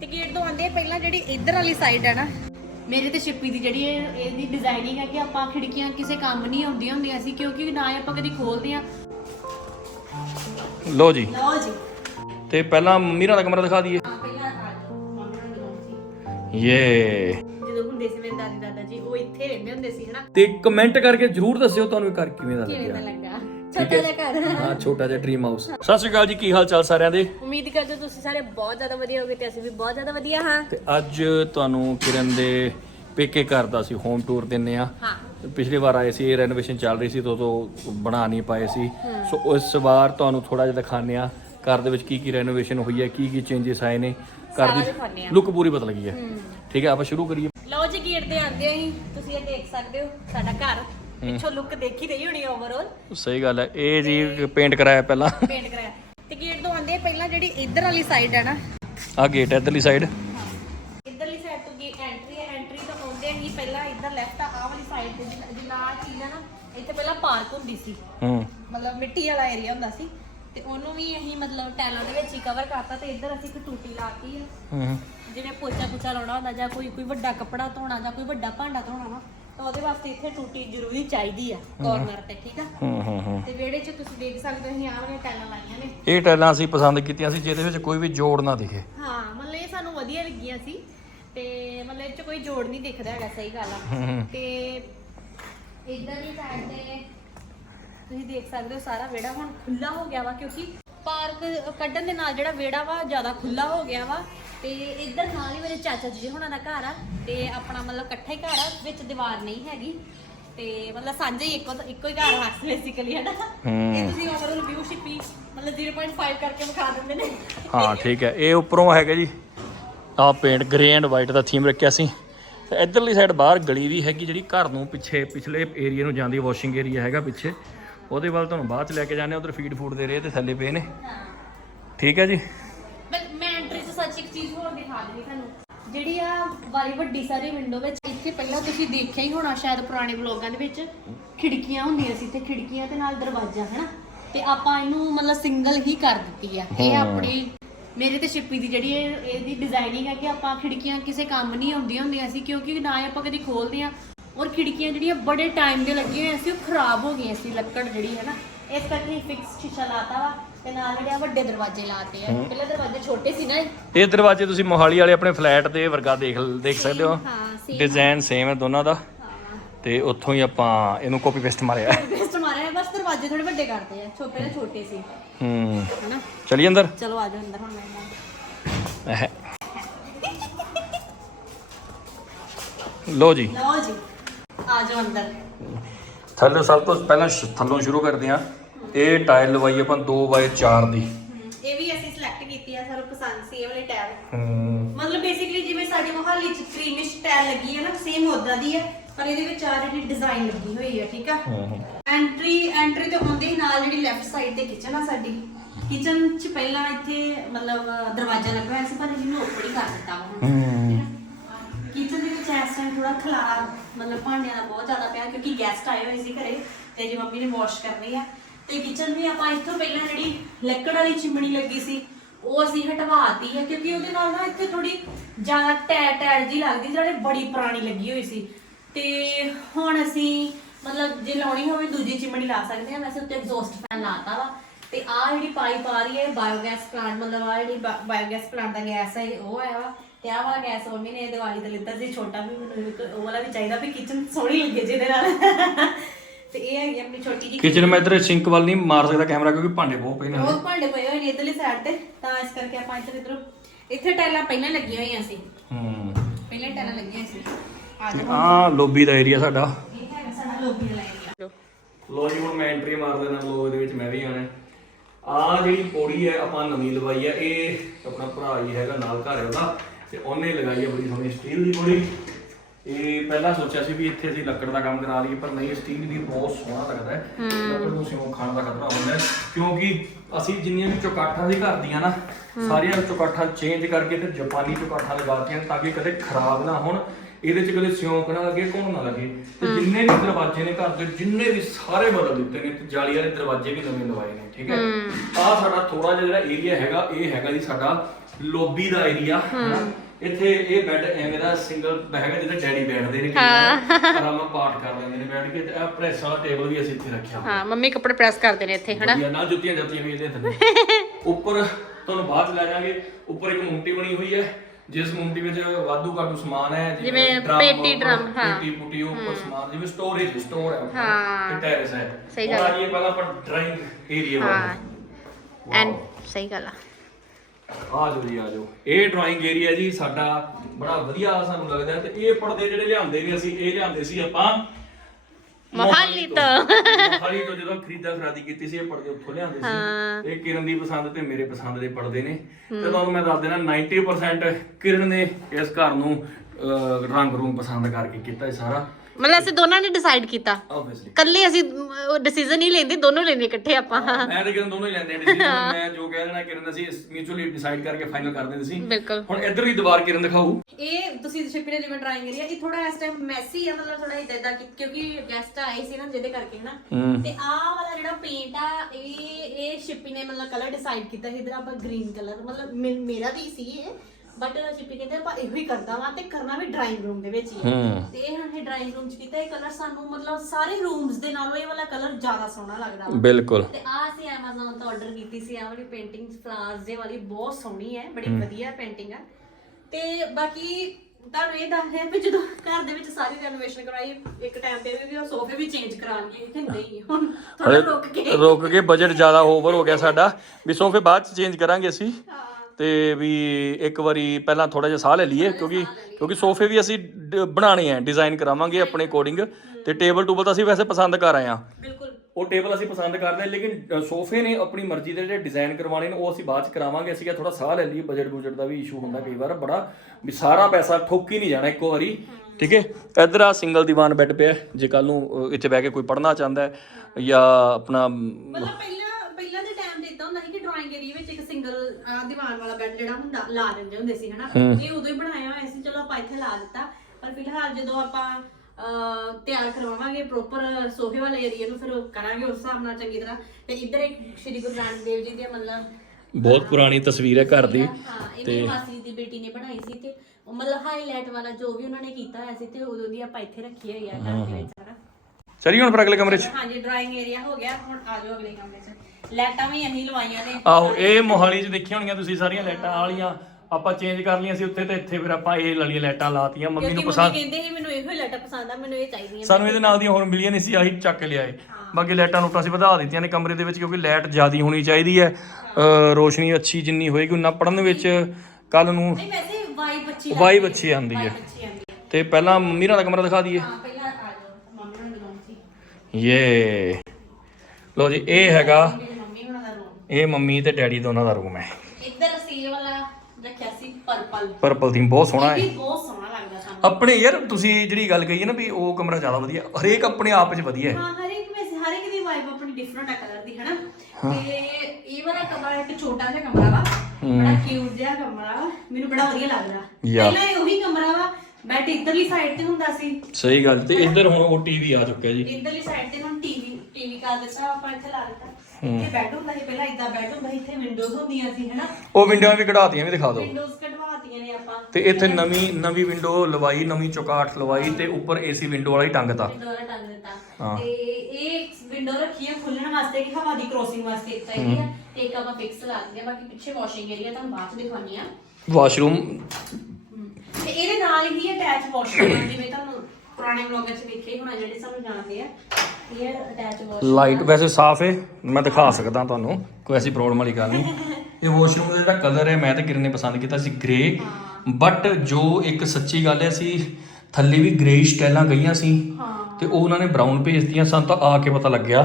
ਤੇ ਗੇਟ ਤੋਂ ਆਉਂਦੇ ਆ ਪਹਿਲਾਂ ਜਿਹੜੀ ਇੱਧਰ ਵਾਲੀ ਸਾਈਡ ਹੈ ਨਾ। ਮੇਰੇ ਤੇ ਸ਼ਿੱਪੀ ਦੀ ਜਿਹੜੀ ਇਹ- ਇਹਦੀ ਡਿਜ਼ਾਈਨਿੰਗ ਹੈ ਕਿ ਆਪਾਂ ਖਿੜਕੀਆਂ ਕਿਸੇ ਕੰਮ ਨਹੀਂ ਆਉਂਦੀਆਂ ਹੁੰਦੀਆਂ ਸੀ ਕਿਉਂਕਿ ਨਾ ਹੀ ਆਪਾਂ ਕਦੀ ਖੋਲਦੇ ਆ ਲੋ ਜੀ। ਲਓ ਜੀ। ਤੇ ਪਹਿਲਾਂ ਮੰਮੀ ਦਾ ਕਮਰਾ ਦਿਖਾ ਦਈਏ। ਹਾਂ ਪਹਿਲਾਂ ਆ ਜਾਓ। ਮੰਮੀ ਨਾਲ ਦਿਖਾਓ ਸੀ। ਯੇ। ਜਦੋਂ ਹੁੰਦੇ ਸੀ ਮੇਰੇ ਦਾਦੀ ਦਾਦਾ ਜੀ ਉਹ ਇੱਥੇ ਰਹਿੰਦੇ ਹੁੰਦੇ ਸੀ ਹਨਾ? ਤੇ ਕਮੈਂਟ ਕਰਕੇ ਜਰੂਰ ਦੱਸਿਓ ਤੁਹਾਨੂੰ ਇਹ ਘਰ ਕਿਵੇਂ ਦਾ ਕਿਵੇਂ ਦਾ ਲੱਗਿਆ। ਲੱਗਾ? ਠੀਕ ਛੋਟਾ। ਜਿਹਾ ਘਰ। ਹਾਂ ਛੋਟਾ ਜਿਹਾ ਡ੍ਰੀਮ ਹਾਊਸ ਸਤਿ ਸ਼੍ਰੀ ਅਕਾਲ ਜੀ ਕੀ ਹਾਲ ਚਾਲ ਸਾਰਿਆਂ ਦੇ? ਉਮੀਦ ਕਰਦੇ ਹਾਂ ਤੁਸੀਂ ਸਾਰੇ ਬਹੁਤ ਜ਼ਿਆਦਾ ਵਧੀਆ ਹੋਗੇ ਤੇ ਅਸੀਂ ਵੀ ਬਹੁਤ ਜ਼ਿਆਦਾ ਵਧੀਆ ਹਾਂ। ਤੇ ਅੱਜ ਤੁਹਾਨੂੰ ਕਿਰਨ ਦੇ ਪੇਕੇ ਘਰ ਦਾ ਸੀ ਹੋਮ ਟੂਰ ਦਿੰਨੇ ਆ ਹਾਂ। ਪਿਛਲੀ ਵਾਰ ਆਏ ਸੀ ਰੈਨੋਵੇਸ਼ਨ ਚੱਲ ਰਹੀ ਸੀ ਤੋਂ ਤੋਂ ਬਣਾ ਨਹੀਂ ਪਾਏ ਸੀ। ਸੋ ਇਸ ਵਾਰ ਤੁਹਾਨੂੰ ਥੋੜਾ ਜਿਹਾ ਦਿਖਾਣੇ ਆ ਘਰ ਦੇ ਵਿੱਚ ਕੀ ਕੀ ਰੈਨੋਵੇਸ਼ਨ ਹੋਈ ਹੈ ਕੀ ਕੀ ਚੇਂਜਸ ਆਏ ਨੇ। ਘਰ ਸਾਰਾ ਦੀ ਦਿਖਾਉਂਦੇ ਆ। ਲੁੱਕ ਪੂਰੀ ਬਦਲ ਗਈ ਹੈ। ਠੀਕ ਹੈ ਆਪਾਂ ਸ਼ੁਰੂ ਕਰੀਏ। ਲਓ ਜੀ ਗੇਟ ਤੇ ਆਂਦੇ ਆਂ ਤੁਸੀਂ ਇਹ ਦੇਖ ਸਕਦੇ ਹੋ ਸਾਡਾ ਘਰ। ਪਿੱਛੋਂ ਲੁੱਕ ਦੇਖੀ ਰਹੀ ਹੋਣੀ ਓਵਰਆਲ ਸਹੀ ਗੱਲ ਹੈ ਇਹ ਜੀ ਪੇਂਟ ਕਰਾਇਆ ਪਹਿਲਾਂ। ਪੇਂਟ ਕਰਾਇਆ। ਤੇ ਗੇਟ ਤੋਂ ਆਂਦੇ ਆ ਪਹਿਲਾਂ ਜਿਹੜੀ ਇੱਧਰ ਵਾਲੀ ਸਾਈਡ ਹੈ ਨਾ? ਆ ਗੇਟ ਹੈ ਇਧਰਲੀ ਸਾਈਡ ਇੱਧਰਲੀ ਸਾਈਡ ਤੋਂ ਗੇਟ ਐਂਟਰੀ ਹੈ ਐਂਟਰੀ ਤੋਂ ਆਉਂਦੇ ਹੀ ਪਹਿਲਾਂ ਇੱਧਰ ਲੈਫਟ ਆ ਆਹ ਵਾਲੀ ਸਾਈਡ ਤੇ ਜਿ- ਜਿੰਨਾ ਆਹ ਚੀਜ਼ ਹੈ ਨਾ ਇੱਥੇ ਪਹਿਲਾਂ ਪਾਰਕ ਹੁੰਦੀ ਸੀ। ਹੂੰ। ਮਤਲਬ ਮਿੱਟੀ ਵਾਲਾ ਏਰੀਆ ਹੁੰਦਾ ਸੀ। ਤੇ ਉਹਨੂੰ ਵੀ ਅਸੀਂ ਮਤਲਬ ਟੈਲਾਂ ਦੇ ਵਿੱਚ ਹੀ ਕਵਰ ਕਰਤਾ ਤੇ ਇੱਧਰ ਅਸੀਂ ਇੱਕ ਟੂਟੀ ਲਾਤੀ ਹੈ ਹੂੰ। ਜਿਵੇਂ ਪੋਚਾ ਪੁਚਾ ਲਾਉਣਾ ਹੁੰਦਾ ਜਾਂ ਕੋਈ ਕੋਈ ਵੱਡਾ ਕੱਪੜਾ ਧੋਣਾ ਜਾਂ ਕੋਈ ਵੱਡਾ ਭਾਂਡਾ ਧੋਣਾ ਵਾ ਤਾਂ ਉਹਦੇ ਵਾਸਤੇ ਇੱਥੇ ਟੂਟੀ ਜ਼ਰੂਰੀ ਚਾਹੀਦੀ ਆ ਕਾਰਨਰ ਤੇ ਠੀਕ ਆ? ਹੂੰ ਹੂੰ ਹੂੰ। ਤੇ ਵਿਹੜੇ 'ਚ ਤੁਸੀਂ ਦੇਖ ਸਕਦੇ ਹੋ ਅਸੀਂ ਆਹ ਵਾਲੀਆਂ ਟੈਲਾਂ ਲਾਈਆਂ ਨੇ। ਇਹ ਟੈਲਾਂ ਅਸੀਂ ਪਸੰਦ ਕੀਤੀਆਂ ਸੀ ਜਿਹਦੇ ਵਿੱਚ ਕੋਈ ਵੀ ਜੋੜ ਨਾ ਦਿਖੇ। ਹਾਂ ਮਤਲਬ ਇਹ ਸਾਨੂੰ ਵਧੀਆ ਲੱਗੀਆਂ ਸੀ। ਤੇ ਮਤਲਬ ਇਹ 'ਚ ਕੋਈ ਜੋੜ ਨਹੀਂ ਦਿਖਦਾ ਹੈਗਾ ਸਹੀ ਗੱਲ ਆ। ਤੇ ਇਧਰਲੀ ਸਾਈਡ ਤੇ ਤੁਸੀਂ ਦੇਖ ਸਕਦੇ ਹੋ ਸਾਰਾ ਵਿਹੜਾ ਹੁਣ ਖੁੱਲਾ ਹੋ ਗਿਆ ਵਾ ਕਿਉਂਕਿ ਪਾਰਕ ਕੱਢਣ ਦੇ ਨਾਲ ਜਿਹੜਾ ਵਿਹੜਾ ਵਾ ਜ਼ਿਆਦਾ ਖੁੱਲਾ ਹੋ ਗਿਆ ਵਾ। ਤੇ ਇੱਧਰ ਨਾਲ ਹੀ ਮੇਰੇ ਚਾਚਾ ਜੀ ਹੁਣਾਂ ਦਾ ਘਰ ਆ ਤੇ ਆਪਣਾ ਮਤਲਬ ਇਕੱਠਾ ਹੀ ਘਰ ਆ ਵਿੱਚ ਦੀਵਾਰ ਨਹੀਂ ਹੈਗੀ। ਤੇ ਮਤਲਬ ਸਾਂਝੇ ਹੀ ਇੱਕੋ ਇੱਕੋ ਹੀ ਘਰ ਆ ਬੇਸਿਕਲੀ ਹੈ। ਨਾ। ਇਹ ਤੁਸੀਂ ਓਵਰਆਲ ਵਿਊ ਸ਼ਿਪੀ ਮਤਲਬ 0.5 ਕਰਕੇ ਵਿਖਾ ਦਿੰਦੇ ਨੇ। ਹਾਂ ਠੀਕ ਹੈ। ਇਹ ਉੱਪਰੋਂ ਹੈਗਾ ਜੀ ਆਹ ਪੇਂਟ ਗ੍ਰੇ ਐਂਡ ਵਾਈਟ ਦਾ ਥੀਮ ਰੱਖਿਆ ਸੀ। ਤੇ ਇਧਰਲੀ ਸਾਈਡ ਬਾਹਰ ਗਲੀ ਵੀ ਹੈਗੀ ਜਿਹੜੀ ਘਰ ਨੂੰ ਪਿੱਛੇ ਪਿਛਲੇ ਏਰੀਆ ਨੂੰ ਜਾਂਦੀ ਵਾਸ਼ਿੰਗ ਏਰੀਆ ਹੈਗਾ ਪਿੱਛੇ। ਉਹਦੇ ਵੱਲ ਤੁਹਾਨੂੰ ਬਾਅਦ ਚ ਲੈ ਕੇ ਜਾਂਦੇ ਉਧਰ ਫੀਡ ਫੂਡ ਦੇ ਰਹੇ ਤੇ ਥੱਲੇ ਪਏ ਨੇ। ਠੀਕ ਹੈ ਜੀ? ਮੈਂ ਮੈਂ ਐਂਟਰੀ 'ਚ ਸੱਚ ਇੱਕ ਚੀਜ਼ ਹੋਰ ਦਿਖਾ ਦਿੰਦੀ ਤੁਹਾਨੂੰ। ਜਿਹੜੀ ਆ ਵਾਲੀ ਵੱਡੀ ਸਾਰੀ ਵਿੰਡੋ ਵਿੱਚ ਇੱਥੇ ਪਹਿਲਾਂ ਤੁਸੀਂ ਦੇਖਿਆ ਹੀ ਹੋਣਾ ਸ਼ਾਇਦ ਪੁਰਾਣੇ ਵਲੋਗਾਂ ਦੇ ਵਿੱਚ ਖਿੜਕੀਆਂ ਹੁੰਦੀਆਂ ਸੀ ਤੇ ਖਿੜਕੀਆਂ ਦੇ ਨਾਲ ਦਰਵਾਜ਼ਾ ਹੈਨਾ? ਤੇ ਆਪਾਂ ਇਹਨੂੰ ਮਤਲਬ ਸਿੰਗਲ ਹੀ ਕਰ ਦਿੱਤੀ ਆ। ਇਹ ਆਪਣੀ ਮੇਰੇ ਤੇ ਸ਼ਿਪੀ ਦੀ ਜਿਹੜੀ ਇਹ- ਇਹਦੀ ਡਿਜ਼ਾਈਨਿੰਗ ਹੈ ਕਿ ਆਪਾਂ ਖਿੜਕੀਆਂ ਕਿਸੇ ਕੰਮ ਨਹੀਂ ਆਉਂਦੀਆਂ ਹੁੰਦੀਆਂ ਸੀ ਕਿਉਂਕਿ ਨਾ ਹੀ ਆਪਾਂ ਕਦੀ ਖੋਲਦੇ ਆ ਔਰ ਖਿੜਕੀਆਂ ਜਿਹੜੀਆਂ ਬੜੇ ਟਾਈਮ ਦੇ ਲੱਗੇ ਹੋਏ ਸੀ ਉਹ ਖਰਾਬ ਹੋ ਗਈਆਂ ਸੀ ਲੱਕੜ ਜਿਹੜੀ ਹੈ ਨਾ। ਇਸ ਕਰਕੇ ਫਿਕਸ ਸ਼ੀਸ਼ਾ ਲਾਤਾ ਵਾ ਤੇ ਨਾਲ ਜਿਹੜੇ ਆ ਵੱਡੇ ਦਰਵਾਜ਼ੇ ਲਾਤੇ ਆ। ਪਹਿਲਾਂ ਦਰਵਾਜ਼ੇ ਛੋਟੇ ਸੀ ਨਾ ਇਹ। ਦਰਵਾਜ਼ੇ ਤੁਸੀਂ ਮੋਹਾਲੀ ਵਾਲੇ ਆਪਣੇ ਫਲੈਟ ਦੇ ਵਰਗਾ ਦੇਖ ਦੇਖ ਸਕਦੇ ਹੋ। ਡਿਜ਼ਾਈਨ ਸੇਮ ਹੈ ਦੋਨਾਂ ਦਾ। ਤੇ ਉੱਥੋਂ ਹੀ ਆਪਾਂ ਇਹਨੂੰ ਕਾਪੀ ਪੇਸਟ ਮਾਰਿਆ। ਬੈਸਟ ਮਾਰਿਆ ਹੈ, ਬਸ ਦਰਵਾਜ਼ੇ ਥੋੜੇ ਵੱਡੇ ਕਰਦੇ ਆ ਛੋਟੇ ਪਹਿਲਾਂ ਛੋਟੇ ਸੀ। ਹੂੰ। ਹਨਾ? ਚਲਿਏ ਅੰਦਰ? ਚਲੋ ਆ ਜਾਓ ਅੰਦਰ ਹੁਣ ਮੈਂ ਐਹ। ਲੋ ਜੀ। ਲਓ ਜੀ। ਆ ਜਾਓ ਅੰਦਰ। ਥੱਲੇ ਸਭ ਤੋਂ ਪਹਿਲਾਂ ਸ਼- ਥੱਲੋਂ ਸ਼ੁਰੂ ਕਰਦੇ ਹਾਂ। ਇਹ ਟਾਇਲ ਲਵਾਈ ਆਪਾਂ 2x4 ਦੀ। ਇਹ ਵੀ ਅਸੀਂ ਸਿਲੈਕਟ ਕੀਤੀ ਆ ਸਾਨੂੰ ਪਸੰਦ ਸੀ ਇਹ ਵਾਲੀ ਟੈਲ ਹੂੰ। ਮਤਲਬ ਬੇਸਿਕਲੀ ਜਿਵੇਂ ਸਾਡੀ ਮੋਹਾਲੀ ਚ ਕ੍ਰੀਮਿਸ਼ ਟੈਲ ਲੱਗੀ ਹੈ ਨਾ ਸੇਮ ਉਦਾਂ ਦੀ ਹੈ ਪਰ ਇਹਦੇ ਵਿੱਚ ਆ ਜਿਹੜੀ ਡਿਜ਼ਾਈਨ ਲੱਗੀ ਹੋਈ ਹੈ ਠੀਕ ਆ? ਹੂੰ ਐਂਟਰੀ ਐਂਟਰੀ ਤੇ ਹੁੰਦੇ ਹੀ ਨਾਲ ਜਿਹੜੀ ਲੈਫਟ ਸਾਈਡ ਤੇ ਕਿਚਨ ਆ ਸਾਡੀ। ਕਿਚਨ ਚ ਪਹਿਲਾਂ ਇੱਥੇ ਮਤਲਬ ਦਰਵਾਜ਼ਾ ਲੱਗਾ ਹੋਇਆ ਸੀ ਪਰ ਇਹਨੂੰ ਓਪਨ ਹੀ ਕਰ ਦਿੱਤਾ ਵਾ। ਹੁਣ ਹੂੰ। ਕਿਚਨ ਦੇ ਵਿੱਚ ਇਸ ਟਾਈਮ ਥੋੜਾ ਖਲਾਰਾ ਮਤਲਬ ਭਾਂਡਿਆਂ ਦਾ ਬਹੁਤ ਜ਼ਿਆਦਾ ਪਿਆ ਕਿਉਂਕਿ ਗੈਸਟ ਆਏ ਹੋਏ ਸੀ ਘਰੇ ਤੇ ਜੀ ਮੰਮੀ ਨੇ ਵਾਸ਼ ਕਰਨੀ ਆ। ਤੇ ਕਿਚਨ ਵੀ ਆਪਾਂ ਇੱਥੋਂ ਪਹਿਲਾਂ ਜਿਹੜੀ ਲੱਕੜ ਵਾਲੀ ਚਿਮਣੀ ਲੱਗੀ ਸੀ, ਉਹ ਅਸੀਂ ਹਟਵਾਤੀ ਹੈ ਕਿਉਂਕਿ ਉਹਦੇ ਨਾਲ ਨਾ ਇੱਥੇ ਥੋੜੀ ਜ਼ਿਆਦਾ ਟੈ ਟੈੜ ਜੀ ਲੱਗਦੀ ਜਿਹੜੀ ਬੜੀ ਪੁਰਾਣੀ ਲੱਗੀ ਹੋਈ ਸੀ। ਤੇ ਹੁਣ ਅਸੀਂ ਮਤਲਬ ਜੇ ਲਾਉਣੀ ਹੋਵੇ ਦੂਜੀ ਚਿਮਣੀ ਲਾ ਸਕਦੇ ਹਾਂ ਵੈਸੇ ਉੱਤੇ ਐਗਜ਼ੌਸਟ ਫੈਨ ਲਾਤਾ ਵਾ। ਤੇ ਆ ਜਿਹੜੀ ਪਾਈਪ ਆ ਰਹੀ ਹੈ ਬਾਇਓਗੈਸ ਪਲਾਂਟ ਮਤਲਬ ਆ ਜਿਹੜੀ ਬਾਇਓਗੈਸ ਪਲਾਂਟ ਦਾ ਗੈਸ ਹੈ ਉਹ ਆਇਆ ਵਾ। ਤੇ ਆਹ ਵਾਲਾ ਗੈਸ ਮੰਮੀ ਨੇ ਦੀਵਾਲੀ ਤੇ ਲਿੱਤਾ ਸੀ ਛੋਟਾ ਵੀ ਮੈਨੂੰ ਇੱਕ ਉਹ ਵਾਲਾ ਵੀ ਚਾਹੀਦਾ ਵੀ ਕਿਚਨ ਸੋਹਣੀ ਲੱਗੇ ਜਿਹਦੇ ਨਾਲ। ਤੇ ਇਹ ਹੈਗੀ ਆਪਣੀ ਛੋਟੀ ਜੀ ਕਿਚਨ ਮੈਂ ਇਧਰ ਸਿੰਕ ਵੱਲ ਨਹੀਂ ਮਾਰ ਸਕਦਾ ਕੈਮਰਾ ਕਿਉਂਕਿ ਭਾਂਡੇ ਬਹੁਤ ਪਏ ਨੇ ਬਹੁਤ ਭਾਂਡੇ ਪਏ ਹੋਏ ਨੇ ਇਧਰਲੀ ਸਾਈਡ ਤੇ ਤਾਂ ਇਸ ਕਰਕੇ ਆਪਾਂ ਇੱਧਰ ਇੱਧਰ ਇੱਥੇ ਟਾਈਲਾਂ ਪਹਿਲਾਂ ਲੱਗੀਆਂ ਹੋਈਆਂ ਸੀ। ਹੂੰ। ਪਹਿਲਾਂ ਟਾਈਲਾਂ ਲੱਗੀਆਂ ਸੀ। ਆ ਜਾਓ ਆ ਲੋਬੀ ਦਾ ਏਰੀਆ ਸਾਡਾ। ਇਹ ਹੈਗਾ ਸਾਡਾ ਲੋਬੀ ਲਾਈਨ ਲੋ ਜੀ ਹੁਣ ਮੈਂ ਐਂਟਰੀ ਮਾਰ ਲੈਣਾ ਲੋਗ ਦੇ ਵਿੱਚ ਮੈਂ ਵੀ ਆਣਾ ਆ ਜਿਹੜੀ ਪੌੜੀ ਹੈ ਆਪਾਂ ਨਵੀਂ ਲਵਾਈ ਹੈ। ਇਹ ਆਪਣਾ ਭਰਾ ਜੀ ਹੈਗਾ ਨਾਲ ਘਰ ਹੈ ਉਹਦਾ। ਤੇ ਉਹਨੇ ਲਗਾਈ ਹੈ ਬੜੀ ਸੋਹਣੀ ਸਟੀਲ ਦੀ ਪੌੜੀ। ਇਹ ਪਹਿਲਾਂ ਸੋਚਿਆ ਸੀ ਵੀ ਇੱਥੇ ਅਸੀਂ ਲੱਕੜ ਦਾ ਕੰਮ ਕਰਾ ਲਈਏ ਪਰ ਨਹੀਂ ਸਟੀਲ ਦੀ ਬਹੁਤ ਸੋਹਣਾ ਲੱਗਦਾ ਹੈ। ਲੱਕੜ ਨੂੰ ਸਿਉਂ ਖਾਣ ਦਾ ਖਤਰਾ ਹੁੰਦਾ ਹੈ। ਕਿਉਂਕਿ ਅਸੀਂ ਜਿੰਨੀਆਂ ਵੀ ਚੌਕਾਠਾਂ ਦੀ ਘਰ ਦੀਆਂ ਨਾ ਸਾਰੀਆਂ ਚੌਕਾਠਾਂ ਚੇਂਜ ਕਰਕੇ ਤੇ ਜਾਪਾਨੀ ਚੌਕਾਠਾਂ ਲਗਾਤੀਆਂ ਤਾਂ ਕਿ ਕਦੇ ਖਰਾਬ ਨਾ ਹੋਣ। ਇਹਦੇ ਚ ਕਦੇ ਸਿਉਂਕ ਨਾ ਲੱਗੇ ਘੁਣ ਨਾ ਲੱਗੇ। ਤੇ ਜਿੰਨੇ ਵੀ ਦਰਵਾਜ਼ੇ ਨੇ ਘਰ ਦੇ ਜਿੰਨੇ ਵੀ ਸਾਰੇ ਬਦਲ ਦਿੱਤੇ ਨੇ ਤੇ ਜਾਲੀ ਵਾਲੇ ਦਰਵਾਜ਼ੇ ਵੀ ਨਵੇਂ ਲਵਾਏ ਨੇ ਠੀਕ ਹੈ। ਆਹ ਸਾਡਾ ਥੋੜਾ ਜਿਹਾ ਜਿਹੜਾ ਏਰੀਆ ਹੈਗਾ ਇਹ ਹੈਗਾ ਜੀ ਸਾਡਾ ਲੋਬੀ ਦਾ ਏਰੀਆ ਇੱਥੇ ਇਹ ਬੈੱਡ ਐਵੇਂ ਦਾ ਸਿੰਗਲ ਹੈਗਾ ਜਿੱਥੇ ਡੈਡੀ ਬੈਠਦੇ ਨੇ ਕਿੰਨਾ ਆਰਾਮ ਪਾਠ ਕਰ ਲੈਂਦੇ ਨੇ ਬੈਠ ਕੇ ਤੇ ਇਹ ਪ੍ਰੈਸ ਵਾਲਾ ਟੇਬਲ ਵੀ ਅਸੀਂ ਇੱਥੇ ਰੱਖਿਆ ਹਾਂ ਮੰਮੀ ਕੱਪੜੇ ਪ੍ਰੈਸ ਕਰਦੇ ਨੇ ਇੱਥੇ ਹਨਾ? ਨਾਲ ਜੁੱਤੀਆਂ ਜਾਂਦੀਆਂ ਵੀ ਇਹਦੇ ਥੱਲੇ ਉੱਪਰ ਤੁਹਾਨੂੰ ਬਾਅਦ ਲੈ ਜਾਾਂਗੇ ਉੱਪਰ ਇੱਕ ਮੁੰਟੀ ਬਣੀ ਹੋਈ ਹੈ ਜਿਸ ਮੁੰਟੀ ਵਿੱਚ ਵਾਧੂ ਘਾਟੂ ਸਮਾਨ ਹੈ ਜਿਵੇਂ ਪੇਟੀ ਡਰਮ, ਹਾਂ। ਪੇਟੀ ਪੁੱਟੀ ਉੱਪਰ ਸਮਾਨ ਜਿਵੇਂ ਸਟੋਰੇਜ ਸਟੋਰ ਹੈ ਹਾਂ। ਤੇ ਟੈਰੇਸ ਹੈ। ਸਹੀ ਗੱਲ ਜਾਈਏ ਪਹਿਲਾਂ ਆਪਾਂ ਡਰਾਇੰਗ ਏਰੀਆ ਹਾਂ। ਐਂਡ ਸਹੀ ਗੱਲ ਆ। ਆ ਜਾਓ ਜੀ ਆ ਜਾਓ। ਇਹ ਡਰਾਇੰਗ ਏਰੀਆ ਜੀ ਸਾਡਾ ਬੜਾ ਵਧੀਆ ਸਾਨੂੰ ਲੱਗਦਾ ਹੈ ਤੇ ਇਹ ਪਰਦੇ ਜਿਹੜੇ ਲਿਆਂਦੇ ਨੇ ਅਸੀਂ ਇਹ ਲਿਆਂਦੇ ਸੀ ਆਪਾਂ ਮੋਹਾਲੀ ਤੋਂ। ਮੋਹਾਲੀ ਤੋਂ ਜਦੋਂ ਖਰੀਦਾ ਖਰਾਦੀ ਕੀਤੀ ਸੀ ਇਹ ਪਰਦੇ ਉੱਥੋਂ ਲਿਆਂਦੇ। ਸੀ। ਇਹ ਕਿਰਨ ਦੀ ਪਸੰਦ ਤੇ ਮੇਰੇ ਪਸੰਦ ਦੇ ਪਰਦੇ ਨੇ। ਤੇ ਤੁਹਾਨੂੰ ਮੈਂ ਦੱਸ ਦੇਣਾ 90% ਕਿਰਨ ਨੇ ਇਸ ਘਰ ਨੂੰ ਰੰਗ ਰੂਮ ਪਸੰਦ ਕਰਕੇ ਕੀਤਾ ਇਹ ਸਾਰਾ। ਮਤਲਬ ਅਸੀਂ ਦੋਨਾਂ ਨੇ ਡਿਸਾਈਡ ਕੀਤਾ। ਆਬਵੀਅਸਲੀ ਕੱਲੇ ਅਸੀਂ ਡਿਸੀਜਨ ਨਹੀਂ ਲੈਂਦੇ ਦੋਨੋਂ ਲੈਂਦੇ ਇਕੱਠੇ ਆਪਾਂ। ਮੈਂ ਤੇ ਕਿਰਨ ਦੋਨੋਂ ਹੀ ਲੈਂਦੇ ਡਿਸੀਜਨ ਮੈਂ ਜੋ ਕਹਿ ਦੇਣਾ ਕਿਰਨ ਅਸੀਂ ਮਿਊਚੁਅਲੀ ਡਿਸਾਈਡ ਕਰਕੇ ਫਾਈਨਲ ਕਰ ਦਿੰਦੇ ਸੀ। ਬਿਲਕੁਲ। ਹੁਣ ਇੱਧਰ ਵੀ ਦੀਵਾਰ ਕਿਰਨ ਦਿਖਾਊ। ਇਹ ਤੁਸੀਂ ਸ਼ਿਪੀ ਨੇ ਜਿਵੇਂ ਡਰਾਇੰਗ ਏਰੀਆ ਇਹ ਥੋੜਾ ਇਸ ਟਾਈਮ ਮੈਸੀ ਆ ਮਤਲਬ ਥੋੜਾ ਇਦਾਂ ਇਦਾਂ ਕਿਉਂਕਿ ਗੈਸਟ ਆਏ ਸੀ ਨਾ ਜਿਹਦੇ ਕਰਕੇ ਨਾ। ਤੇ ਆਹ ਵਾਲਾ ਜਿਹੜਾ ਪੇਂਟ ਆ ਇਹ ਇਹ ਸ਼ਿਪੀ ਨੇ ਮਤਲਬ ਕਲਰ ਡਿਸਾਈਡ ਕੀਤਾ ਸੀ ਇਧਰ ਆਪਾਂ ਗ੍ਰੀਨ ਕਲਰ ਮਤਲਬ ਮੇਰਾ ਵੀ ਸੀ ਇਹ। ਬਟ ਸ਼ਿਪੀ ਕਹਿੰਦੇ ਆਪਾਂ ਇਹੋ ਹੀ ਕਰਦਾ ਵਾ ਤੇ ਕਰਨਾ ਵੀ ਡਰਾਇੰਗ ਰੂਮ ਦੇ ਵਿੱਚ ਹੀ ਹੈ। ਤੇ ਇਹ ਹੁਣ ਇਹ ਡਰਾਇੰਗ ਰੂਮ ਚ ਕੀਤਾ ਇਹ ਕਲਰ ਸਾਨੂੰ ਮਤਲਬ ਸਾਰੇ ਰੂਮਸ ਦੇ ਨਾਲੋਂ ਇਹ ਵਾਲਾ ਕਲਰ ਜ਼ਿਆਦਾ ਸੋਹਣਾ ਲੱਗਦਾ ਵਾ। ਬਿਲਕੁਲ। ਤੇ ਆ ਅਸੀਂ Amazon ਤੋਂ ਆਰਡਰ ਕੀਤੀ ਸੀ ਆ ਵਾਲੀ ਪੇਂਟਿੰਗ ਫਲਾਵਰਸ ਦੇ ਵਾਲੀ ਬਹੁਤ ਸੋਹਣੀ ਹੈ ਬੜੀ ਵਧੀਆ ਪੇਂਟਿੰਗ ਆ। ਤੇ ਬਾਕੀ ਤੁਹਾਨੂੰ ਇਹ ਦੱਸ ਰਿਹਾ ਵੀ ਜਦੋਂ ਘਰ ਦੇ ਵਿੱਚ ਸਾਰੀ ਰੈਨੋਵੇਸ਼ਨ ਕਰਾਈ ਇੱਕ ਟਾਈਮ ਤੇ ਵੀ ਉਹ ਸੋਫੇ ਵੀ ਚੇਂਜ ਕਰਾ ਲਈਏ ਕਿ ਨਹੀਂ ਹੁਣ ਥੋੜਾ ਰੁਕ ਕੇ। ਰੁਕ ਕੇ ਬਜਟ ਜ਼ਿਆਦਾ ਓਵਰ ਹੋ ਗਿਆ ਸਾਡਾ। ਵੀ ਸੋਫੇ ਬਾਅਦ ਚ ਚੇਂਜ ਕਰਾਂਗੇ ਅਸੀਂ। ਤੇ ਵੀ ਇੱਕ ਵਾਰੀ ਪਹਿਲਾਂ ਥੋੜਾ ਜਿਹਾ ਸਾਹ ਲੈ ਲਈਏ ਕਿਉਂਕਿ ਕਿਉਂਕਿ ਸੋਫੇ ਵੀ ਅਸੀਂ ਡ- ਬਣਾਉਣੇ ਆ ਡਿਜ਼ਾਈਨ ਕਰਾਵਾਂਗੇ ਆਪਣੇ ਅਕੋਰਡਿੰਗ ਤੇ ਟੇਬਲ ਟੂਬਲ ਤਾਂ ਅਸੀਂ ਵੈਸੇ ਪਸੰਦ ਕਰ ਆਏ ਆ। ਬਿਲਕੁਲ। ਉਹ ਟੇਬਲ ਅਸੀਂ ਪਸੰਦ ਕਰਦੇ ਹਾਂ, ਲੇਕਿਨ ਸੋਫੇ ਨੇ ਆਪਣੀ ਮਰਜ਼ੀ ਦੇ ਜਿਹੜੇ ਡਿਜ਼ਾਈਨ ਕਰਵਾਣੇ ਨੇ ਉਹ ਅਸੀਂ ਬਾਅਦ ਚ ਕਰਾਵਾਂਗੇ। ਅਸੀਂ ਕਿਹਾ ਥੋੜਾ ਸਾਹ ਲੈ ਲਈਏ ਬਜਟ ਬੁਜਟ ਦਾ ਵੀ ਇਸ਼ੂ ਹੁੰਦਾ ਕਈ ਵਾਰ ਬੜਾ ਵੀ ਸਾਰਾ ਪੈਸਾ ਠੋਕ ਹੀ ਨਹੀਂ ਜਾਣਾ ਇੱਕੋ ਵਾਰੀ। ਠੀਕ ਹੈ? ਇਧਰ ਆ ਸਿੰਗਲ ਦੀਵਾਨ ਬੈੱਡ ਪਿਆ ਜੇ ਕੱਲ ਨੂੰ ਇੱਥੇ ਬਹਿ ਕੇ ਕੋਈ ਪੜ੍ਹਨਾ ਚਾਹੁੰਦਾ ਹੈ ਜਾਂ ਆਪਣਾ ਮਤਲਬ ਪਹਿਲਾਂ ਪਹਿਲਾਂ ਦੇ ਟਾਈਮ ਤੇ ਡਰਾਇੰਗ ਏਰੀਆ ਵਿੱਚ ਇੱਕ ਸਿੰਗਲ ਦੀਵਾਨ ਵਾਲਾ ਬੈੱਡ ਜਿਹੜਾ ਹੁੰਦਾ ਲਾ ਦਿੰਦੇ ਹੁੰਦੇ ਸੀ ਹਨਾ? ਇਹ ਉਦੋਂ ਹੀ ਬਣਾਇਆ ਹੋਇਆ ਸੀ ਚਲੋ ਆਪਾਂ ਇੱਥੇ ਲਾ ਦਿੱਤਾ। ਪਰ ਫਿਲਹਾਲ ਜਦੋਂ ਆਪਾਂ ਤਿਆਰ ਕਰਵਾਵਾਂਗੇ ਪ੍ਰੋਪਰ ਸੋਫੇ ਵਾਲੇ ਏਰੀਆ ਨੂੰ ਫਿਰ ਕਰਾਂਗੇ ਉਸ ਹਿਸਾਬ ਨਾਲ ਚੰਗੀ ਤਰ੍ਹਾਂ। ਤੇ ਇੱਧਰ ਇੱਕ ਸ਼੍ਰੀ ਗੁਰੂ ਨਾਨਕ ਦੇਵ ਜੀ ਦੀ ਮਤਲਬ ਬਹੁਤ ਪੁਰਾਣੀ ਤਸਵੀਰ ਹੈ ਘਰ ਦੀ। ਮੇਰੀ ਮਾਸੀ ਦੀ ਬੇਟੀ ਨੇ ਬਣਾਈ ਸੀ ਤੇ ਉਹ ਮਤਲਬ ਹਾਈਲਾਈਟ ਵਾਲਾ ਜੋ ਵੀ ਉਹਨਾਂ ਨੇ ਕੀਤਾ ਹੋਇਆ ਸੀ ਤੇ ਉਦੋਂ ਦੀ ਆਪਾਂ ਇੱਥੇ ਰੱਖੀ ਹੋਈ ਆ ਘਰ ਦੇ ਵਿੱਚ ਹਨਾ? ਚਲੀ ਹੁਣ ਫਿਰ ਅਗਲੇ ਕਮਰੇ 'ਚ। ਹਾਂਜੀ ਡਰਾਇੰਗ ਏਰੀਆ ਹੋ ਗਿਆ ਹੁਣ ਆ ਜਾਓ ਅਗਲੇ ਕਮਰੇ 'ਚ। ਲਾਈਟਾਂ ਵੀ ਅਸੀਂ ਲਵਾਈਆਂ ਨੇ। ਆਹੋ ਇਹ ਮੋਹਾਲੀ 'ਚ ਦੇਖੀਆਂ ਹੋਣੀਆਂ ਤੁਸੀਂ ਸਾਰੀਆਂ ਲਾਈਟਾਂ ਵਾਲੀਆਂ। ਆਪਾਂ ਚੇਂਜ ਕਰ ਲਈਆਂ ਸੀ ਉੱਥੇ ਤੇ ਇੱਥੇ ਫਿਰ ਆਪਾਂ ਇਹ ਵਾਲੀਆਂ ਲਾਈਟਾਂ ਲਾਤੀਆਂ ਮੰਮੀ ਨੂੰ ਪਸੰਦ। ਮੰਮੀ ਕਹਿੰਦੇ ਸੀ ਮੈਨੂੰ ਇਹੋ ਹੀ ਲਾਈਟਾਂ ਪਸੰਦ ਆ ਮੈਨੂੰ ਇਹ ਚਾਹੀਦੀਆਂ ਸਾਨੂੰ ਇਹਦੇ ਨਾਲ ਦੀਆਂ ਹੋਰ ਮਿਲੀਆਂ ਨਹੀਂ ਸੀ ਆਹੀ ਚੱਕ ਲਿਆਏ। ਬਾਕੀ ਲਾਈਟਾਂ ਲੂਟਾਂ ਅਸੀਂ ਵਧਾ ਦਿੱਤੀਆਂ ਨੇ ਕਮਰੇ ਦੇ ਵਿੱਚ ਕਿਉਂਕਿ ਲਾਈਟ ਜ਼ਿਆਦੀ ਹੋਣੀ ਚਾਹੀਦੀ ਹੈ। ਰੋਸ਼ਨੀ ਅੱਛੀ ਜਿੰਨੀ ਹੋਏਗੀ ਉਨਾ ਪੜਨ ਵਿੱਚ ਕੱਲ ਨੂੰ ਨਹੀਂ ਵੈਸੇ ਵਾਈਬ ਅੱਛੀ ਆਉਂਦੀ ਹੈ। ਤੇ ਪਹਿਲਾਂ ਮੰਮੀ ਨਾਲ ਦਾ ਕਮਰਾ ਦਿਖਾ ਦਈਏ। ਹਾਂ ਪਹਿਲਾਂ ਆ ਜਾਓ ਮੰਮੀ ਨੂੰ ਮਿਲਾਉਂ ਸੀ ਯੇ। ਲੋ ਜੀ ਇਹ ਹੈਗਾ ਮੇਰੀ ਮੰਮੀ ਹੁਣਾਂ ਦਾ ਰੂਮ ਇਹ ਮੰਮੀ ਤੇ ਡੈਡੀ ਦੋਨਾਂ ਦਾ ਰੂਮ ਹੈ। ਇੱਧਰ ਅਸੀਂ ਇਹ ਵਾਲਾ ਰੱਖਿਆ ਸੀ ਪਰਪਲ ਪਰਪਲ ਥੀਮ ਬਹੁਤ ਸੋਹਣਾ ਇਹ ਹੈ। ਵੀ ਬਹੁਤ ਸੋਹਣਾ ਲੱਗਦਾ ਸਾਨੂੰ। ਆਪਣੇ ਯਾਰ ਤੁਸੀਂ ਜਿਹੜੀ ਗੱਲ ਕਹੀ ਹੈ ਨਾ ਵੀ ਉਹ ਕਮਰਾ ਜ਼ਿਆਦਾ ਵਧੀਆ ਹਰੇਕ ਆਪਣੇ ਆਪ ਵਿੱਚ ਵਧੀਆ ਹੈ। ਹਾਂ ਹਰ ਇੱਕ ਵਿੱਚ ਹਰ ਇੱਕ ਦੀ ਵਾਈਬ ਆਪਣੀ ਡਿਫਰੈਂਟ ਆ ਕਲਰ ਦੀ ਹਨਾ? ਤੇ ਇਹ ਵਾਲਾ ਕਮਰਾ ਇੱਕ ਛੋਟਾ ਜਿਹਾ ਕਮਰਾ ਵਾ ਬੜਾ ਕਿਊਟ ਜਿਹਾ ਕਮਰਾ ਵਾ ਮੈਨੂੰ ਬੜਾ ਵਧੀਆ ਲੱਗਦਾ। ਯਾ। ਪਹਿਲਾਂ ਇਹ ਉਹੀ ਕਮਰਾ ਵਾ ਬੈਠ ਇੱਧਰਲੀ ਸਾਈਡ ਤੇ ਹੁੰਦਾ ਸੀ। ਸਹੀ ਗੱਲ ਤੇ ਇੱਧਰ ਹੁਣ ਉਹ ਟੀਵੀ ਆ ਚੁੱਕਿਆ ਜੀ। ਇੱਧਰਲੀ ਸਾਈਡ ਤੇ ਹੁਣ ਟੀਵੀ ਟੀਵੀ ਕਰ ਦਿੱਤਾ ਆਪਾਂ ਇੱਥੇ ਲਾ ਦਿੱਤਾ। ਇਹ ਬੈੱਡ ਹੁੰਦਾ ਸੀ ਪਹਿਲਾਂ ਇਦਾਂ ਬੈੱਡ ਹੁੰਦਾ ਸੀ ਇੱਥੇ ਵਿੰਡੋਜ਼ ਹੁੰਦੀਆਂ ਸੀ ਹਨਾ? ਉਹ ਵਿੰਡੋਆਂ ਵੀ ਕਢਾਤੀਆਂ ਵੀ ਦਿਖਾ ਦਿਓ। ਵਿੰਡੋਜ਼ ਕਢਵਾਤੀਆਂ ਨੇ ਆਪਾਂ। ਤੇ ਇੱਥੇ ਨਵੀਂ ਨਵੀਂ ਵਿੰਡੋ ਲਵਾਈ ਨਵੀਂ ਚੁਕਾਟ ਲਵਾਈ ਤੇ ਉੱਪਰ ਏਸੀ ਵਿੰਡੋ ਵਾਲਾ ਹੀ ਟੰਗਤਾ ਵਿੰਡੋ ਵਾਲਾ ਟੰਗ ਦਿੱਤਾ। ਹਾਂ। ਤੇ ਇਹ ਵਿੰਡੋ ਰੱਖੀ ਹੈ ਖੁੱਲਣ ਵਾਸਤੇ ਕਿ ਹਵਾ ਦੀ ਕ੍ਰੋਸਿੰਗ ਵਾਸਤੇ ਇੱਕ ਚਾਹੀਦੀ ਹੈ। ਤੇ ਇੱਕ ਆਪਾਂ ਫਿਕਸ ਲਾ ਦਿੰਦੇ ਆ। ਬਾਕੀ ਪਿੱਛੇ ਵਾਸ਼ਿੰਗ ਏਰੀਆ ਤੁਹਾਨੂੰ ਬਾਅਦ ਚ ਦਿਖਾਉਣੀ ਆ। ਵਾਸ਼ਰੂਮ। ਤੇ ਇਹਦੇ ਨਾਲ ਹੀ ਅਟੈਚ ਵਾਸ਼ਰੂਮ ਜਿਵੇਂ ਤੁਹਾਨੂੰ ਪੁਰਾਣੇ ਵਲੌਗਾਂ 'ਚ ਵੇਖਿਆ ਹੀ ਹੋਣਾ ਜਿਹੜੇ ਸਾਨੂੰ ਜਾਣਦੇ ਆ ਇਹ ਅਟੈਚ ਵਾਸ਼ਰੂਮ ਲਾਈਟ ਵੈਸੇ ਸਾਫ਼ ਹੈ ਮੈਂ ਦਿਖਾ ਸਕਦਾ ਤੁਹਾਨੂੰ ਕੋਈ ਐਸੀ ਪ੍ਰੋਬਲਮ ਵਾਲੀ ਗੱਲ ਨਹੀਂ। ਇਹ ਵਾਸ਼ਰੂਮ ਦਾ ਜਿਹੜਾ ਕਲਰ ਹੈ ਮੈਂ ਤੇ ਕਿਰਨ ਨੇ ਪਸੰਦ ਕੀਤਾ ਸੀ ਗ੍ਰੇ ਬਟ ਜੋ ਇੱਕ ਸੱਚੀ ਗੱਲ ਹੈ ਸੀ ਥੱਲੇ ਵੀ ਗ੍ਰੇਇਸ਼ ਟੈਲਾਂ ਗਈਆਂ ਸੀ ਤੇ ਉਹ ਉਹਨਾਂ ਨੇ ਬਰਾਊਨ ਭੇਜਤੀਆਂ ਸਾਨੂੰ ਤਾਂ ਆ ਕੇ ਪਤਾ ਲੱਗਿਆ।